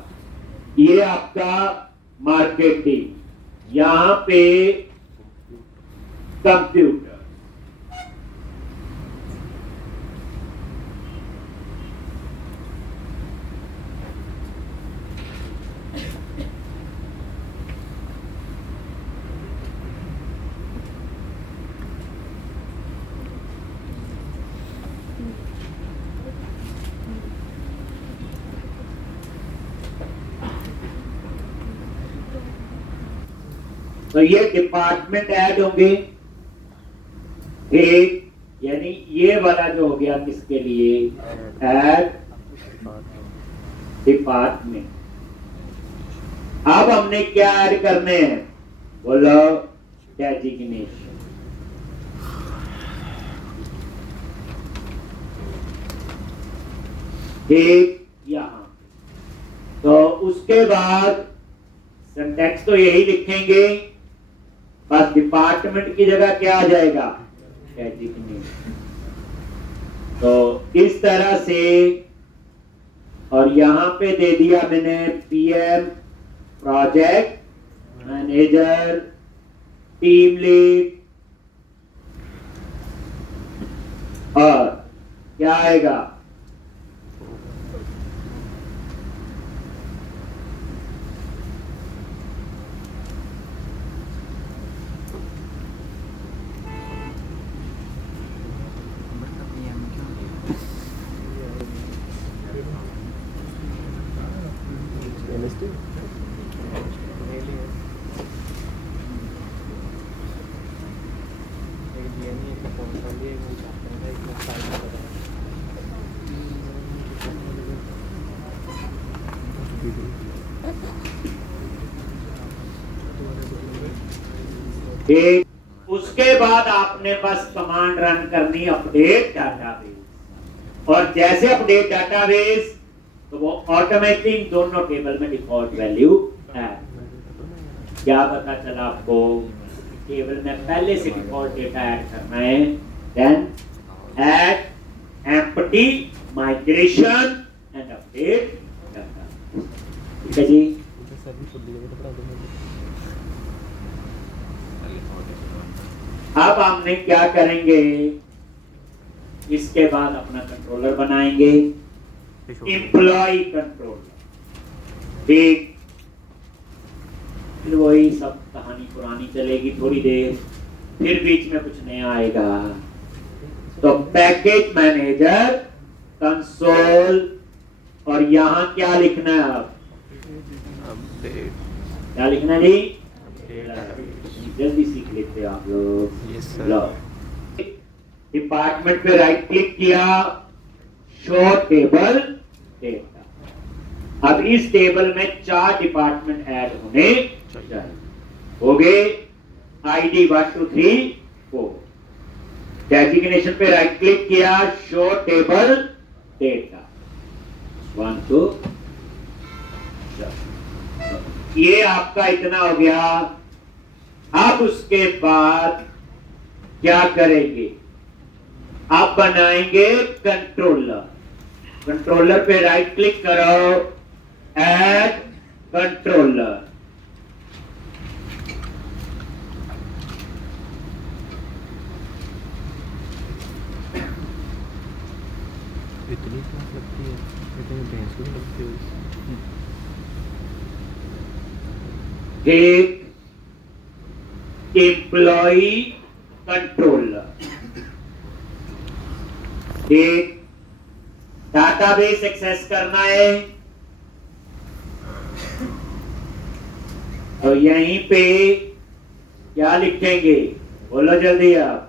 ये आपका मार्केटिंग, यहां पे कंप्यूटर, तो ये डिपार्टमेंट ऐड होंगे, ठीक। यानी ये वाला जो हो गया किसके लिए, ऐड डिपार्टमेंट। अब हमने क्या ऐड करने हैं, बोलो डेजिग्नेशन, ठीक। यहां तो उसके बाद सिंटैक्स तो यही लिखेंगे, बस डिपार्टमेंट की जगह क्या आ जाएगा, डेजिग्नेशन। तो इस तरह से, और यहां पे दे दिया मैंने PM, project manager, team lead, और क्या आएगा, ठीक। उसके बाद आपने बस कमांड रन करनी, अपडेट डाटाबेस, और जैसे अपडेट डाटाबेस तो वो ऑटोमेटिक दोनों टेबल में डिफॉल्ट वैल्यू है। क्या पता चला आपको, टेबल में पहले से डिफॉल्ट डेटा ऐड करना है, then add empty migration and update data, ठीक है जी। अब हमने क्या करेंगे, इसके बाद अपना कंट्रोलर बनाएंगे, एम्प्लॉय कंट्रोलर, ठीक। फिर वही सब कहानी पुरानी चलेगी थोड़ी देर, फिर बीच में कुछ नया आएगा। तो पैकेज मैनेजर, कंसोल, और यहां क्या लिखना है, आप क्या लिखना है जी, जल्दी सीख लेते हैं आप लोग। Yes sir. डिपार्टमेंट पे राइट क्लिक किया, शो टेबल डेटा। अब इस टेबल में 4 डिपार्टमेंट ऐड होने चाहिए, हो गए, आईडी 1 2 3 4। डेजिग्नेशन पे राइट क्लिक किया, शो टेबल डेटा 1 2 4। ये आपका इतना हो गया। अब उसके बाद क्या करेंगे, आप बनाएंगे कंट्रोलर। कंट्रोलर पे राइट क्लिक करो, ऐड कंट्रोलर। इतनी क्लास लगती है, इतनी भैंस भी लगती है। एक एम्प्लॉय कंट्रोलर, एक डाटाबेस एक्सेस करना है, तो यहीं पे क्या लिखेंगे, बोलो जल्दी आप।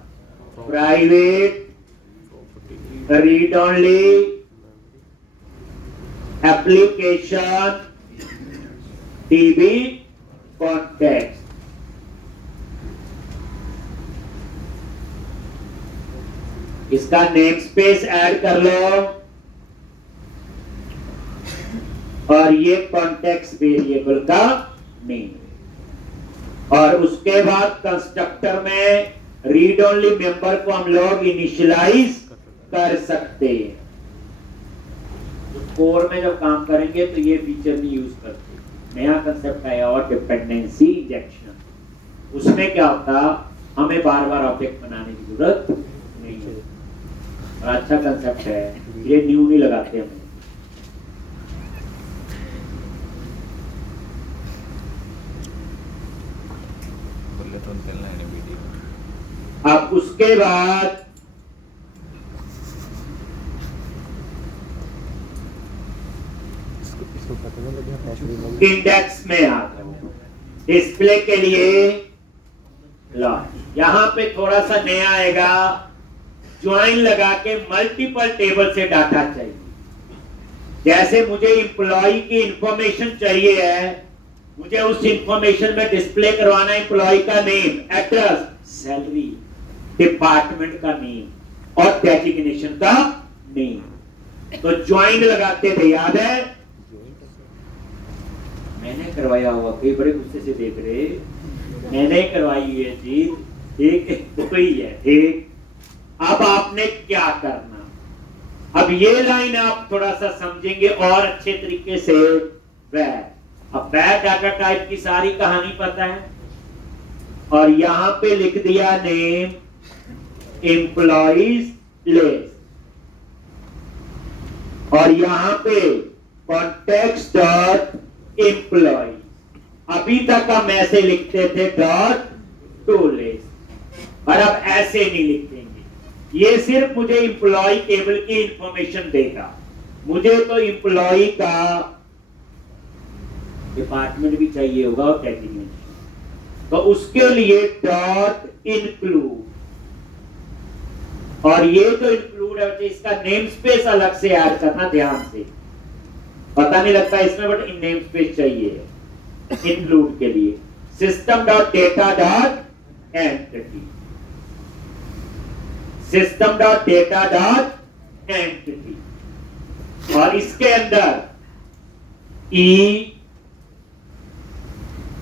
Private read only application TB context. इसका नेम स्पेस ऐड कर लो और ये कॉन्टेक्स्ट वेरिएबल का नेम। और उसके बाद कंस्ट्रक्टर में रीड ओनली मेंबर को हम लोग इनिशियलाइज कर सकते हैं। तो कोर में जब काम करेंगे तो ये फीचर नहीं यूज करते। नया कंसेप्ट आया और डिपेंडेंसी इंजेक्शन। उसमें क्या होता, हमें बार बार ऑब्जेक्ट बनाने की जरूरत नहीं है। और अच्छा कंसेप्ट है, ये न्यू नहीं लगाते हम। अब उसके बाद इसको पता नहीं लगा पासवर्ड। इंडेक्स में आ गए, डिस्प्ले के लिए लॉन्च। यहां पे थोड़ा सा नया आएगा, ज्वाइन लगा के मल्टीपल टेबल से डाटा चाहिए। जैसे मुझे इंप्लॉय की इंफॉर्मेशन चाहिए है, मुझे उस इंफॉर्मेशन में डिस्प्ले करवाना है इंप्लॉय का नेम, एड्रेस, सैलरी, डिपार्टमेंट का नेम और डेजिग्नेशन का नेम। तो ज्वाइन लगाते थे, याद है? मैंने करवाया हुआ, कई बड़े गुस्से से देख रहे, मैंने करवाई हुई है चीज, ठीक तो ही है, ठीक। अब आपने क्या करना, अब ये लाइन आप थोड़ा सा समझेंगे और अच्छे तरीके से। अब बैड डाटा टाइप की सारी कहानी पता है, और यहां पे लिख दिया नेम एम्प्लॉइज लिस्ट, और यहां पे कॉन्टेक्स्ट डॉट एम्प्लॉय। अभी तक हम ऐसे लिखते थे डॉट टू लिस्ट, और अब ऐसे नहीं लिखेंगे। ये सिर्फ मुझे एम्प्लॉय टेबल की इंफॉर्मेशन देगा। मुझे तो एम्प्लॉय का डिपार्टमेंट भी चाहिए होगा और डेजिग्नेशन, तो उसके लिए डॉट इंक्लूड। और ये जो इंक्लूड है इसका नेम स्पेस अलग से ऐड करना, ध्यान से। पता नहीं लगता इसमें, बट इन नेम स्पेस चाहिए इंक्लूड के लिए। System dot data dot entity, system dot data dot entity, और इसके अंदर ई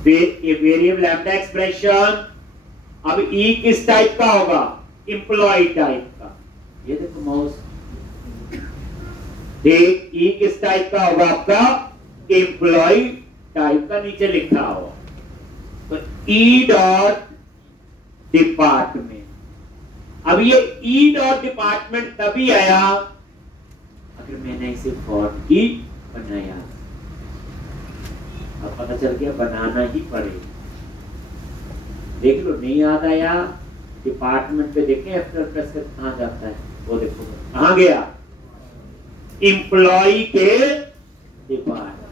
वेरिएबल लैम्डा एक्सप्रेशन। अब ई किस टाइप का होगा, एम्प्लॉय टाइप का। ये देखो माउस, देख ई किस टाइप का होगा आपका, एम्प्लॉय टाइप का, नीचे लिखा हुआ। तो ई डॉट डिपार्टमेंट। अब ये ई डॉट डिपार्टमेंट तभी आया अगर मैंने इसे फॉर की बनाया। अब पता चल गया बनाना ही पड़ेगा। देख लो, नहीं याद आया, डिपार्टमेंट पे देखें आफ्टर प्रेस कर कहां जाता है, वो देखो कहां गया, एम्प्लॉय के डिपार्टमेंट।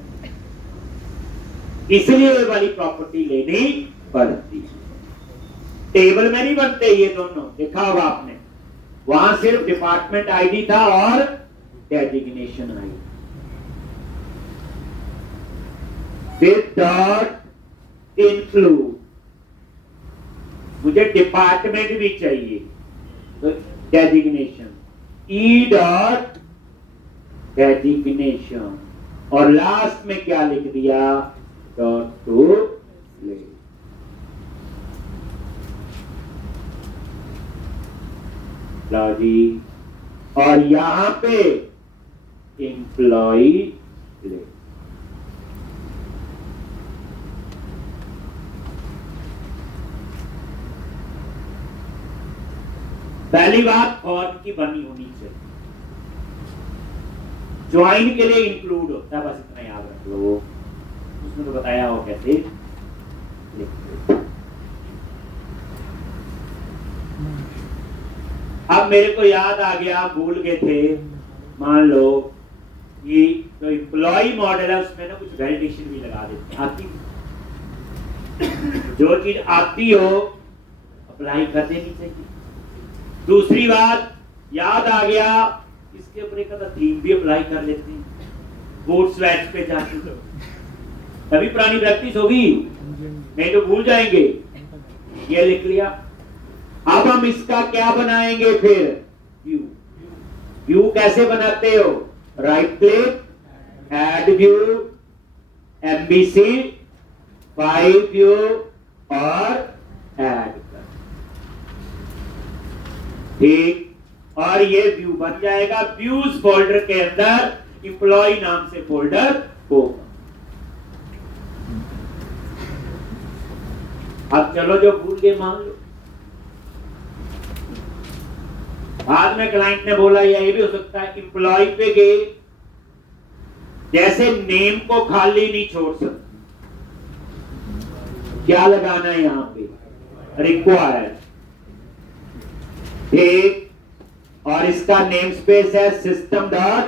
इसलिए ये वाली प्रॉपर्टी लेनी पड़ती है। टेबल में नहीं बनते ये दोनों, देखा होगा आपने, वहां सिर्फ डिपार्टमेंट आईडी था और डेजिग्नेशन आईडी। फिर डॉट इंक्लूड, मुझे डिपार्टमेंट भी चाहिए, तो डेजिग्नेशन, ई डॉट डेजिग्नेशन, और लास्ट में क्या लिख दिया, डॉट टू लिस्ट। और यहां पे एम्प्लॉय लिस्ट। पहली बात फॉर्म की बनी होनी चाहिए। ज्वाइन के लिए इंक्लूड होता है, बस इतना याद रख लो। उसने तो बताया हो कैसे लिखते। अब मेरे को याद आ गया, भूल गए थे, मान लो कि जो एम्प्लॉय मॉडल है उसमें ना कुछ वैलिडेशन भी लगा देते हैं। आती जो चीज आती हो अप्लाई कर देनी चाहिए। दूसरी बात याद आ गया, इसके ऊपर एक थीम भी अप्लाई कर लेते हैं, बूट स्वेट्स पे जाके, तभी पुरानी प्रैक्टिस होगी, नहीं तो भूल जाएंगे। ये लिख लिया। अब हम इसका क्या बनाएंगे फिर, व्यू। व्यू कैसे बनाते हो, right click, add view, MBC, file view और ऐड कर, ठीक। और ये व्यू बन जाएगा। व्यूज फोल्डर के अंदर एम्प्लॉय नाम से फोल्डर होगा। अब चलो जो भूल गए मान लो, बाद में क्लाइंट ने बोला, या ये भी हो सकता है एम्प्लॉय पे गए, जैसे नेम को खाली नहीं छोड़ सकते, क्या लगाना है यहां पे, रिक्वायर्ड, ठीक। और इसका नेम स्पेस है system dot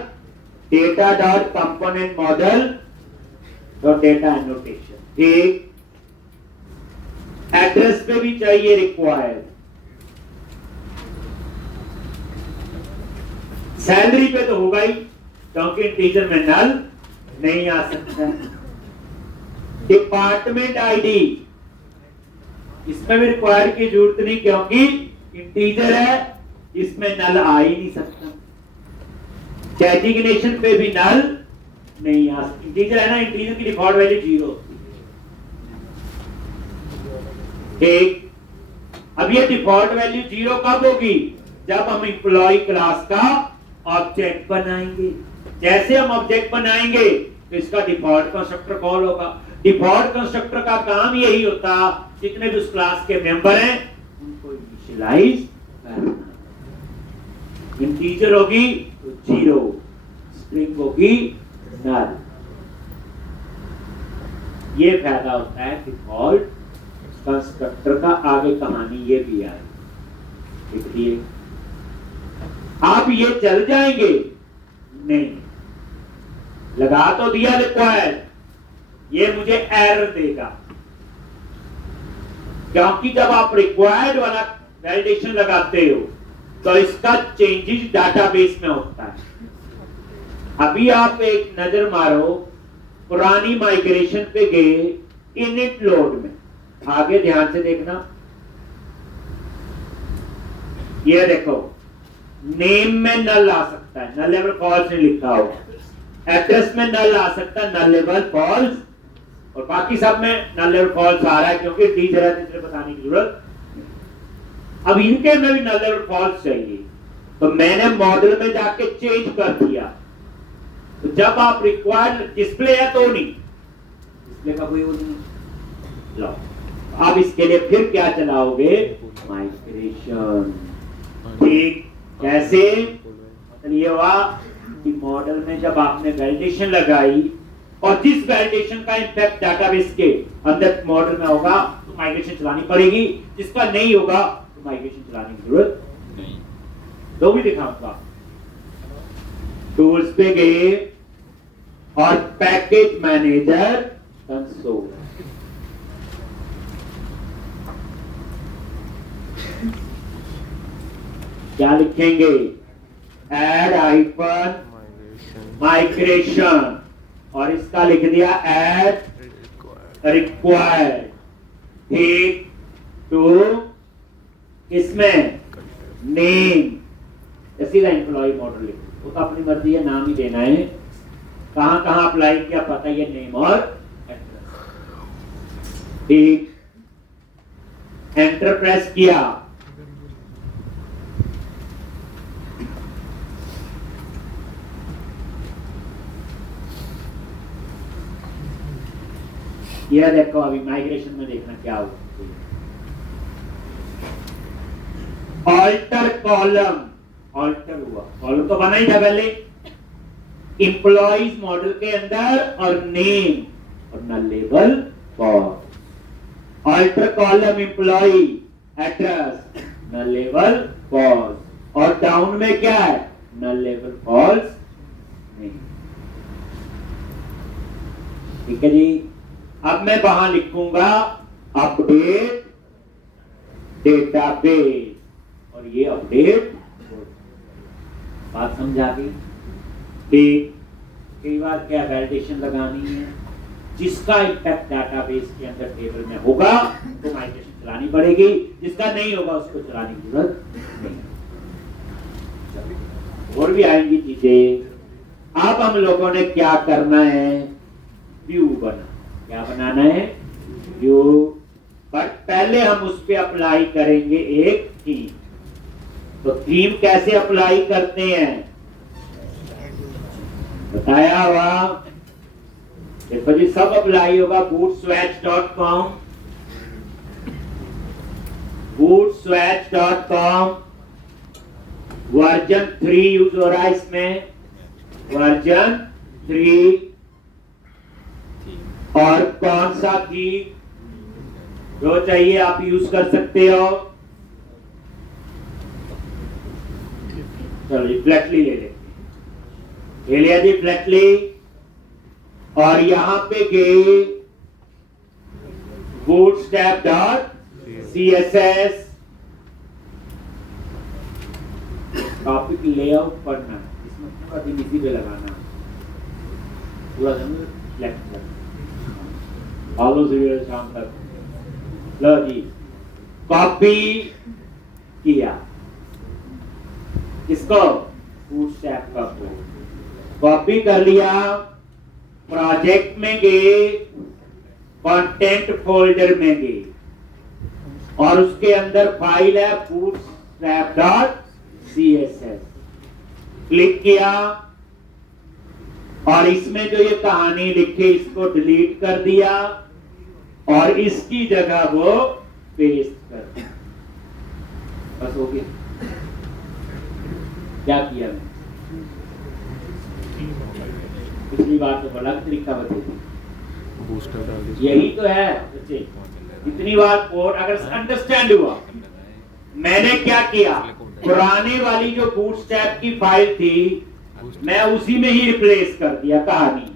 data dot component model dot data annotation, ठीक। एड्रेस पे भी चाहिए रिक्वायर्ड, सैलरी पे तो होगा ही क्योंकि इंटीजर में नल नहीं आ सकता। डिपार्टमेंट आईडी, इसमें भी रिक्वायर्ड की जरूरत नहीं क्योंकि इंटीजर है, इसमें नल आ ही नहीं सकता। डेजिग्नेशन पे भी नल नहीं आ सकता, इंटीजर है ना, इंटीजर की डिफॉल्ट वैल्यू 0 होती है, ठीक। अब ये डिफॉल्ट वैल्यू 0 कब होगी, जब हम एम्प्लॉय क्लास का ऑब्जेक्ट बनाएंगे। जैसे हम ऑब्जेक्ट बनाएंगे तो इसका डिफॉल्ट कंस्ट्रक्टर कॉल होगा। डिफॉल्ट कंस्ट्रक्टर का काम यही होता, जितने भी उस क्लास के मेंबर हैं उनको इनिशियलाइज करना। इंटीजर होगी तो 0, स्ट्रिंग होगी नल। ये फायदा होता है डिफॉल्ट कंस्ट्रक्टर का। आगे कहानी ये भी आई, देखिए आप ये चल जाएंगे, नहीं लगा तो दिया रिक्वायर्ड, ये मुझे एरर देगा क्योंकि जब आप रिक्वायर्ड वाला वैलिडेशन लगाते हो तो इसका चेंजेस डाटाबेस में होता है। अभी आप एक नजर मारो, पुरानी माइग्रेशन पे गए, इनिट लोड में, आगे ध्यान से देखना, ये देखो नेम में नल आ सकता है, नल लेवल फॉल्स नहीं लिखा होगा। एड्रेस में नल आ सकता है, नल लेवल फॉल्स, और बाकी सब में नल लेवल फॉल्स आ रहा है क्योंकि टीचर है, तीसरे बताने की जरूरत। अब इनके में भी नल लेवल फॉल्स चाहिए, तो मैंने मॉडल में जाके चेंज कर दिया। तो जब आप रिक्वायर्ड डिस्प्ले है तो नहीं, डिस्प्ले का कोई वो नहीं। लो अब इसके लिए फिर क्या चलाओगे, माइग्रेशन, ठीक। कैसे, मतलब ये हुआ कि मॉडल में जब आपने वैलिडेशन लगाई और जिस वैलिडेशन का इंपैक्ट डाटाबेस के अंदर मॉडल में होगा तो माइग्रेशन चलानी पड़ेगी, जिसका नहीं होगा तो माइग्रेशन चलाने की जरूरत नहीं। दो भी दिखाऊंगा। टूल्स पे गए और पैकेज मैनेजर कंसोल, क्या लिखेंगे, ऐड हाइफन माइग्रेशन, और इसका लिख दिया ऐड रिक्वायर्ड, ठीक, टू इसमें नेम, सीधा एम्प्लॉय मॉडल लिखो, वो तो अपनी मर्जी है, नाम ही देना है। कहां कहां अप्लाई किया पता, ये नेम और एड्रेस, ठीक। एंटर प्रेस किया, यह देखो अभी माइग्रेशन में देखना क्या हुआ। ऑल्टर कॉलम, ऑल्टर हुआ, कॉलम तो बना ही था पहले, इंप्लॉइज मॉडल के अंदर और नेम और nullable false. Alter column employee address nullable false और डाउन में क्या है नल लेबल फॉल्स नहीं। ठीक है जी। अब मैं वहां लिखूंगा अपडेट डेटाबेस और ये अपडेट बात समझा गई। ठीक। कई बार क्या वैलिडेशन लगानी है जिसका इम्पैक्ट डाटाबेस के अंदर टेबल में होगा तो माइग्रेशन चलानी पड़ेगी, जिसका नहीं होगा उसको चलाने की जरूरत नहीं। और भी आएंगी चीजें। अब हम लोगों ने क्या करना है व्यू बना, क्या बनाना है व्यू। बट पहले हम उस पर अप्लाई करेंगे एक थीम। तो थीम कैसे अप्लाई करते हैं बताया हुआ। देखो जी सब अप्लाई होगा bootswatch.com वर्जन 3 यूज हो रहा है इसमें, वर्जन 3। और कौन सा की जो चाहिए आप यूज कर सकते हो। चलो फ्लैटली ले लिया जी फ्लैटली। और यहां पे गए bootstrap.css टॉपिक लेआउट पढ़ना है, इसमें पूरा दिन इसी पे लगाना, पूरा दिन फ्लैट से शाम तक। लो जी कॉपी किया किसको बूटस्ट्रैप का कॉपी कर लिया, प्रोजेक्ट में गए, कंटेंट फोल्डर में गए और उसके अंदर फाइल है bootstrap.css क्लिक किया और इसमें जो ये कहानी लिखी इसको डिलीट कर दिया और इसकी जगह वो पेस्ट कर दिया। बस हो गया। क्या किया मैंने पिछली बार तो बड़ा तरीका बता बूस्टर डाल दीजिए। यही तो है बच्चे। इतनी बार कोड अगर अंडरस्टैंड हुआ, मैंने क्या किया पुराने वाली जो बूटस्ट्रैप की फाइल थी मैं उसी में ही रिप्लेस कर दिया कहानी।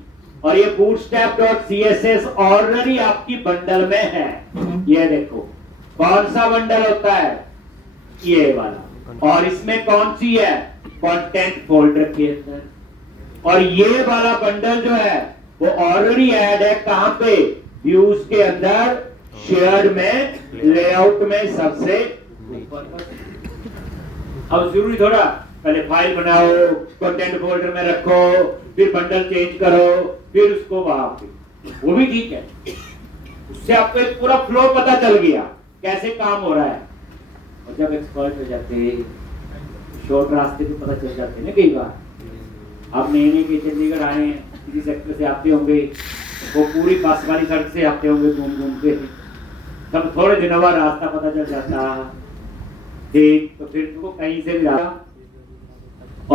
और ये bootstrap.css ऑलरेडी आपकी बंडल में है। ये देखो कौन सा बंडल होता है ये वाला और इसमें कौन सी है कंटेंट फोल्डर के अंदर। और ये वाला बंडल जो है वो ऑलरेडी ऐड है कहां पे व्यूज के अंदर शेयर्ड में लेआउट में सबसे ऊपर। अब जरूरी थोड़ा पहले फाइल बनाओ कंटेंट फोल्डर में रखो फिर बंडल चेंज करो फिर उसको वहां पे, वो भी ठीक है। उससे आपको एक पूरा फ्लो पता चल गया कैसे काम हो रहा है। और जब एक्सपर्ट हो जाते शॉर्ट रास्ते पे पता चल जाते हैं ना। कई बार आप नए के चंडीगढ़ आए हैं किसी सेक्टर से आते होंगे, वो पूरी बस वाली सड़क से आते होंगे घूम घूम के, तब थोड़े दिनों बाद रास्ता पता चल जाता ठीक। तो फिर तुमको कहीं से भी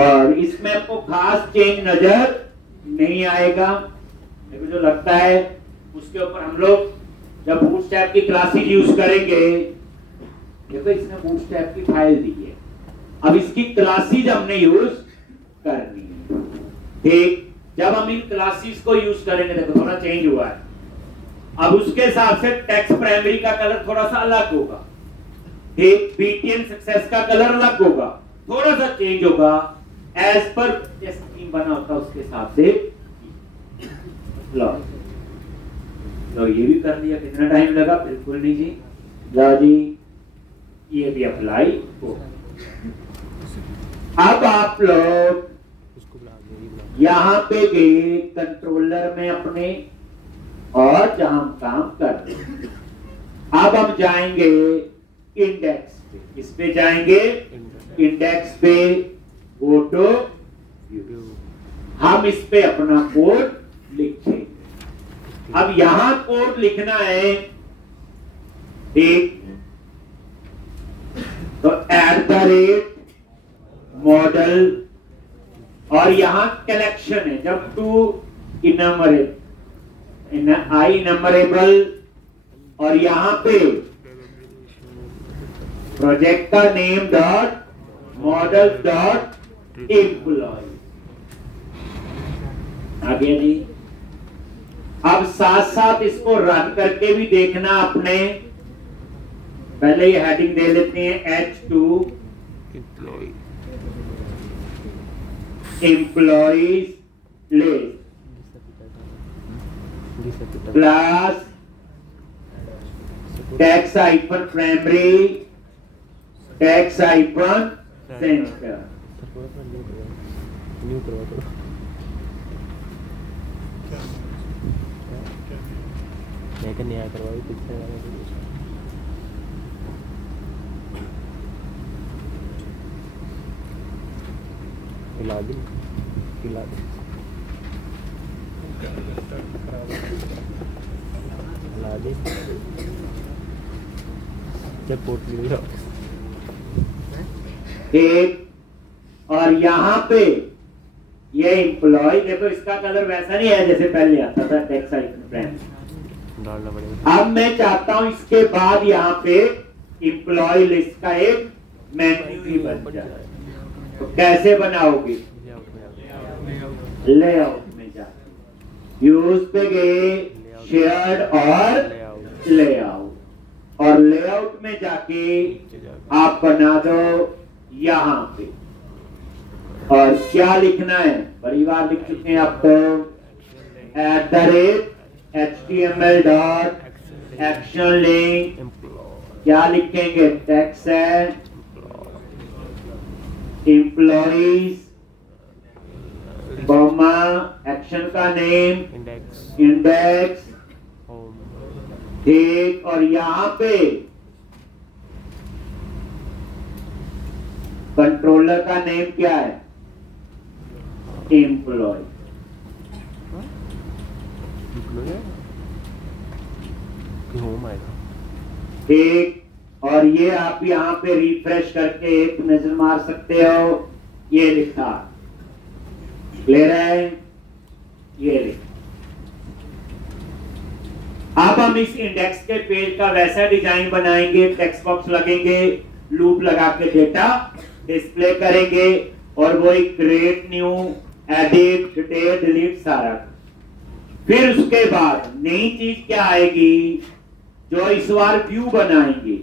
और इसमें आपको खास चेंज नजर नहीं आएगा। मेरे जो लगता है उसके ऊपर हम लोग जब बूटस्ट्रैप की क्लासेस यूज करेंगे, देखो इसने बूटस्ट्रैप की फाइल दी है, अब इसकी क्लासेस हमने यूज करनी है ठीक। जब हम इन क्लासेस को यूज करेंगे देखो थोड़ा चेंज हुआ है। अब उसके हिसाब से टेक्स्ट प्राइमरी का कलर थोड़ा सा अलग होगा ठीक। बीटीएन सक्सेस का कलर अलग होगा, थोड़ा सा चेंज होगा एज पर जैसे थीम बना होता है उसके हिसाब से। लो ये भी कर लिया। कितना टाइम लगा? बिल्कुल नहीं जी। लो जी ये भी अप्लाई हो। अब आप लोग यहां पे गए कंट्रोलर में अपने और जहां हम काम कर रहे हैं। अब हम जाएंगे इंडेक्स पे। इस पे जाएंगे इंडेक्स पे गो टू व्यू। हम इस पे अपना कोड लिखेंगे। अब यहां कोड लिखना है ठीक। तो @ मॉडल और यहाँ कलेक्शन है, जब टू इनमरेबल, और यहाँ पे प्रोजेक्ट का name dot model dot employee आ गया जी। अब साथ साथ इसको रन करके भी देखना अपने, पहले ये हेडिंग दे लेते हैं H2 employees list plus tax icon primary tax icon centre. New करवा दो। मैं क्या नया करवाई पिछले वाला हिला दी हिला दी हिला दी जब पोर्टली एक, और यहाँ पे ये एम्प्लॉय देखो, इसका कलर वैसा नहीं है जैसे पहले आता था टैक्स आइकन प्राइमरी, डालना पड़ेगा। अब मैं चाहता हूं इसके बाद यहाँ पे एम्प्लॉय लिस्ट का एक मेन्यू ही बन जाए। तो कैसे बनाओगे? लेआउट में जाके यूज पे गए, शेयर्ड और लेआउट, और लेआउट में जाके आप बना दो यहाँ पे, और क्या लिखना है? बड़ी बार लिख चुके हैं आप तो, @HTML डॉट एक्शन लिंक, क्या लिखेंगे? टैक्स है एम्प्लॉइज कॉमा एक्शन का नेम इंडेक्स ठीक, और यहाँ पे कंट्रोलर का नेम क्या है? एम्प्लॉय होम आएगा ठीक, और ये आप यहाँ पे रिफ्रेश करके एक नजर मार सकते हो, ये लिखा क्लियर है, ये लिखा। अब हम इस इंडेक्स के पेज का वैसा डिजाइन बनाएंगे, टेक्स्ट बॉक्स लगेंगे, लूप लगा के डेटा डिस्प्ले करेंगे, और वो एक create new edit detail delete सारा। फिर उसके बाद नई चीज क्या आएगी? जो इस बार व्यू बनाएंगे,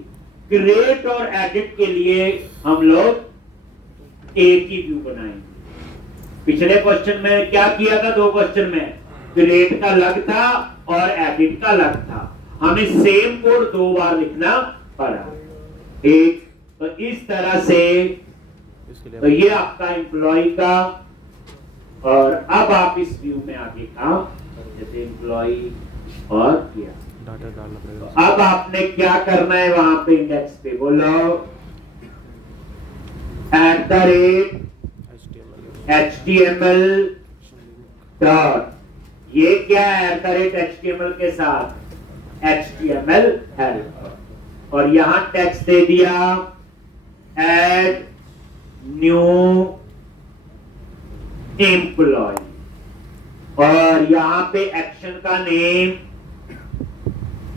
क्रिएट और एडिट के लिए हम लोग एक ही व्यू बनाएंगे। पिछले क्वेश्चन में क्या किया था? 2 क्वेश्चन में क्रिएट का अलग था और एडिट का अलग था, हमें सेम कोड 2 बार लिखना पड़ा। एक तो इस तरह से, तो ये आपका एम्प्लॉय का, और अब आप इस व्यू में आगे काम जैसे एम्प्लॉय और किया, डाटा डालना पड़ेगा। अब आपने क्या करना है? वहां पे इंडेक्स पे बोलो @HTML डॉट, ये क्या है? @HTML के साथ HTML हेल्प, और यहां टेक्स्ट दे दिया ऐड न्यू एम्प्लॉय, और यहां पे एक्शन का नेम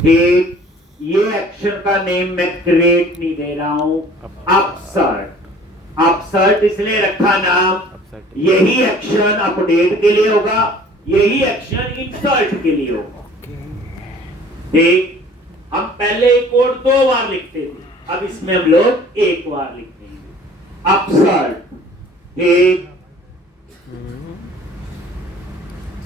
ठीक, ये एक्शन का नेम मैं क्रिएट नहीं दे रहा हूं, अपसर्ट। अपसर्ट इसलिए रखा नाम, यही एक्शन अपडेट के लिए होगा, यही एक्शन इंसर्ट के लिए होगा ठीक। हम पहले कोड 2 बार लिखते थे, अब इसमें हम लोग 1 बार लिखेंगे अपसर्ट ठीक।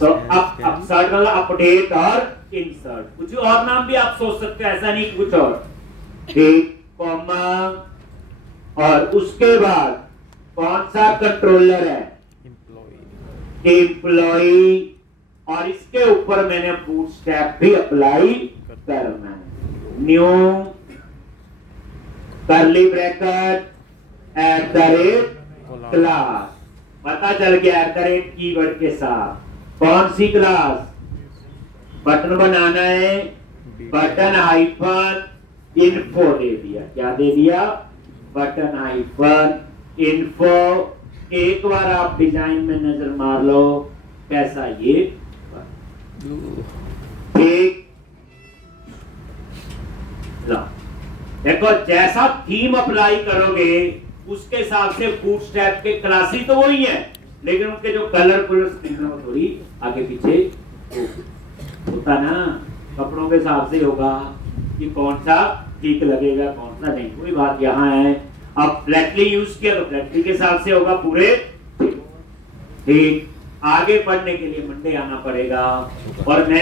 तो अब अपसर्ट मतलब अपडेट और इंसर्ट, कुछ और नाम भी आप सोच सकते हो, ऐसा नहीं कुछ और ठीक, कॉमा, और उसके बाद कौन सा कंट्रोलर है? एम्प्लॉय, और इसके ऊपर मैंने बूटस्ट्रैप भी अप्लाई करना है। न्यू कर्ली ब्रैकेट @क्लास, पता चल गया कीवर्ड के साथ कौन सी क्लास? बटन बनाना है, बटन हाइफन इन्फो दे दिया, क्या दे दिया? बटन हाइफन इन्फो एक बार आप डिजाइन में नजर मार लो कैसा ये ठीक। लो देखो जैसा थीम अप्लाई करोगे उसके हिसाब से फूट स्टेप के क्लासेस तो वही है, लेकिन उनके जो कलर थोड़ी आगे पीछे होता ना, कपड़ों के हिसाब से होगा कि कौन सा ठीक लगेगा कौन सा नहीं, कोई बात यहाँ है। अब फ्लैटली यूज किया तो फ्लैटली के हिसाब से होगा पूरे ठीक। आगे पढ़ने के लिए मंडे आना पड़ेगा और मैं